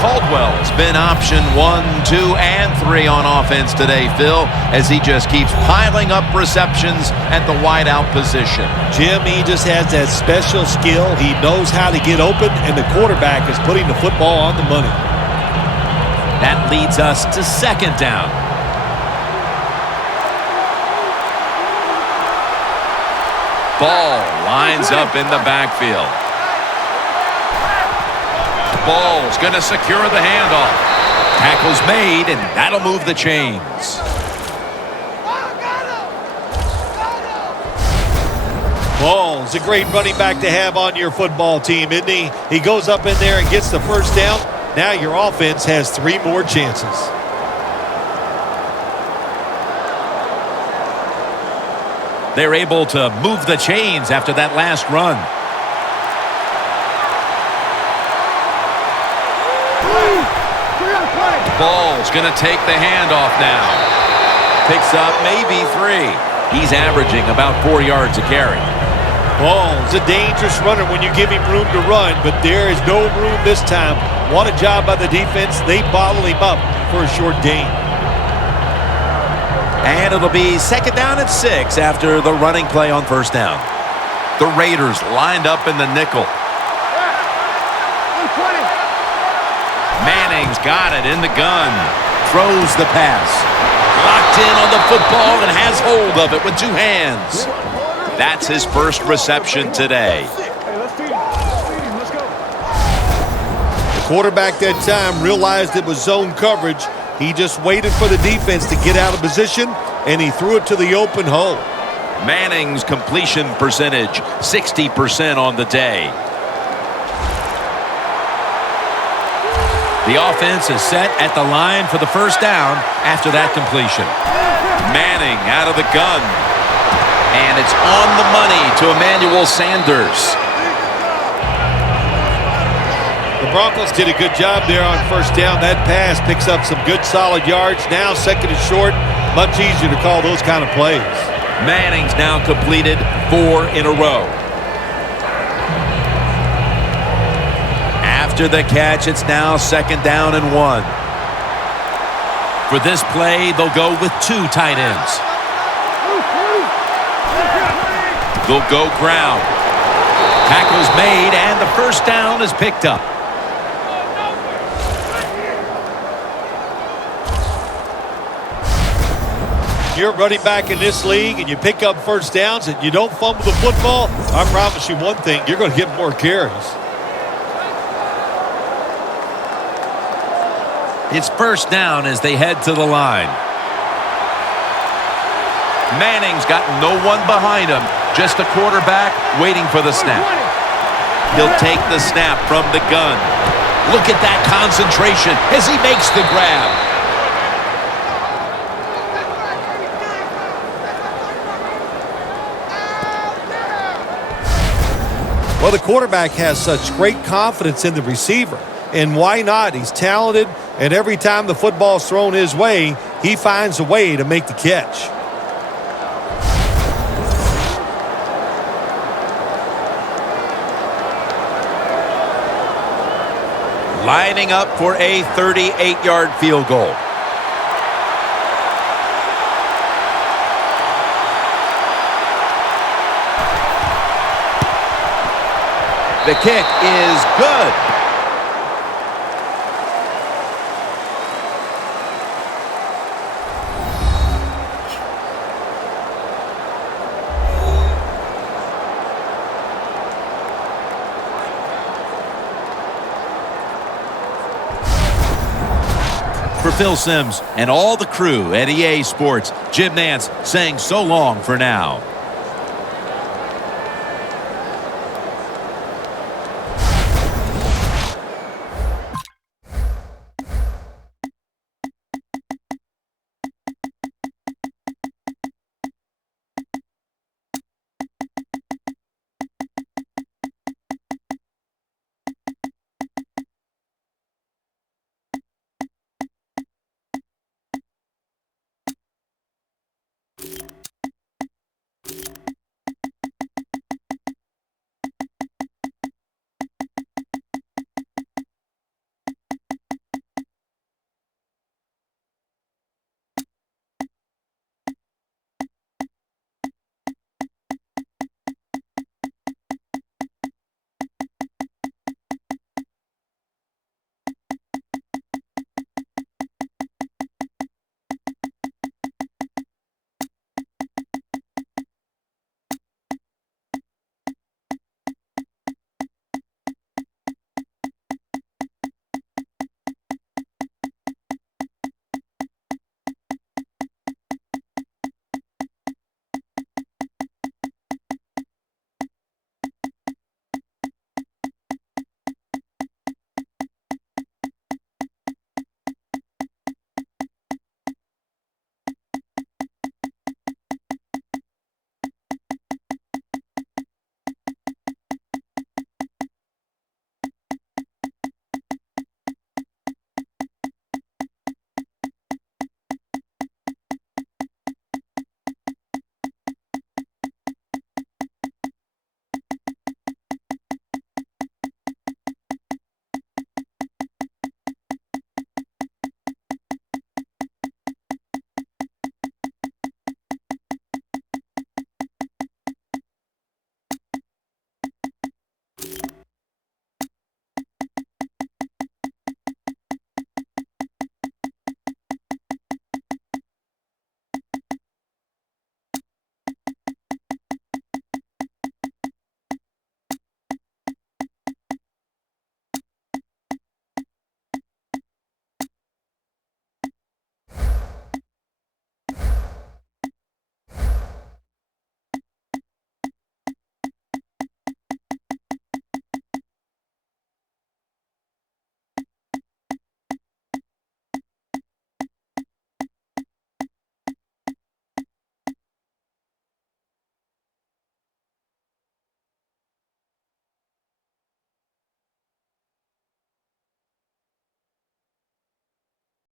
Caldwell's been option 1, 2, and 3 on offense today, Phil, as he just keeps piling up receptions at the wideout position. Jim, he just has that special skill. He knows how to get open, and the quarterback is putting the football on the money. That leads us to second down. Ball lines up in the backfield. Ball's going to secure the handoff. Tackle's made, and that'll move the chains. Ball's a great running back to have on your football team, isn't he? He goes up in there and gets the first down. Now your offense has 3 more chances. They're able to move the chains after that last run. Ball's going to take the handoff now. Picks up maybe 3. He's averaging about 4 yards a carry. Ball's a dangerous runner when you give him room to run, but there is no room this time. What a job by the defense. They bottle him up for a short gain. And it'll be 2nd down and 6 after the running play on 1st down. The Raiders lined up in the nickel. Manning's got it in the gun. Throws the pass. Locked in on the football and has hold of it with 2 hands. That's his first reception today. The quarterback that time realized it was zone coverage. He just waited for the defense to get out of position, and he threw it to the open hole. Manning's completion percentage, 60% on the day. The offense is set at the line for the 1st down after that completion. Manning out of the gun. And it's on the money to Emmanuel Sanders. The Broncos did a good job there on 1st down. That pass picks up some good solid yards. Now 2nd and short. Much easier to call those kind of plays. Manning's now completed 4 in a row. After the catch, it's now 2nd down and 1. For this play, they'll go with 2 tight ends. They'll go ground. Tackle's made, and the 1st down is picked up. You're running back in this league, and you pick up 1st downs, and you don't fumble the football. I promise you one thing, you're going to get more carries. It's 1st down as they head to the line. Manning's got no one behind him, just a quarterback waiting for the snap. He'll take the snap from the gun. Look at that concentration as he makes the grab. Well, the quarterback has such great confidence in the receiver. And why not? He's talented, and every time the football's thrown his way, he finds a way to make the catch. Lining up for a 38-yard field goal. The kick is good. For Phil Simms and all the crew at EA Sports, Jim Nantz saying so long for now.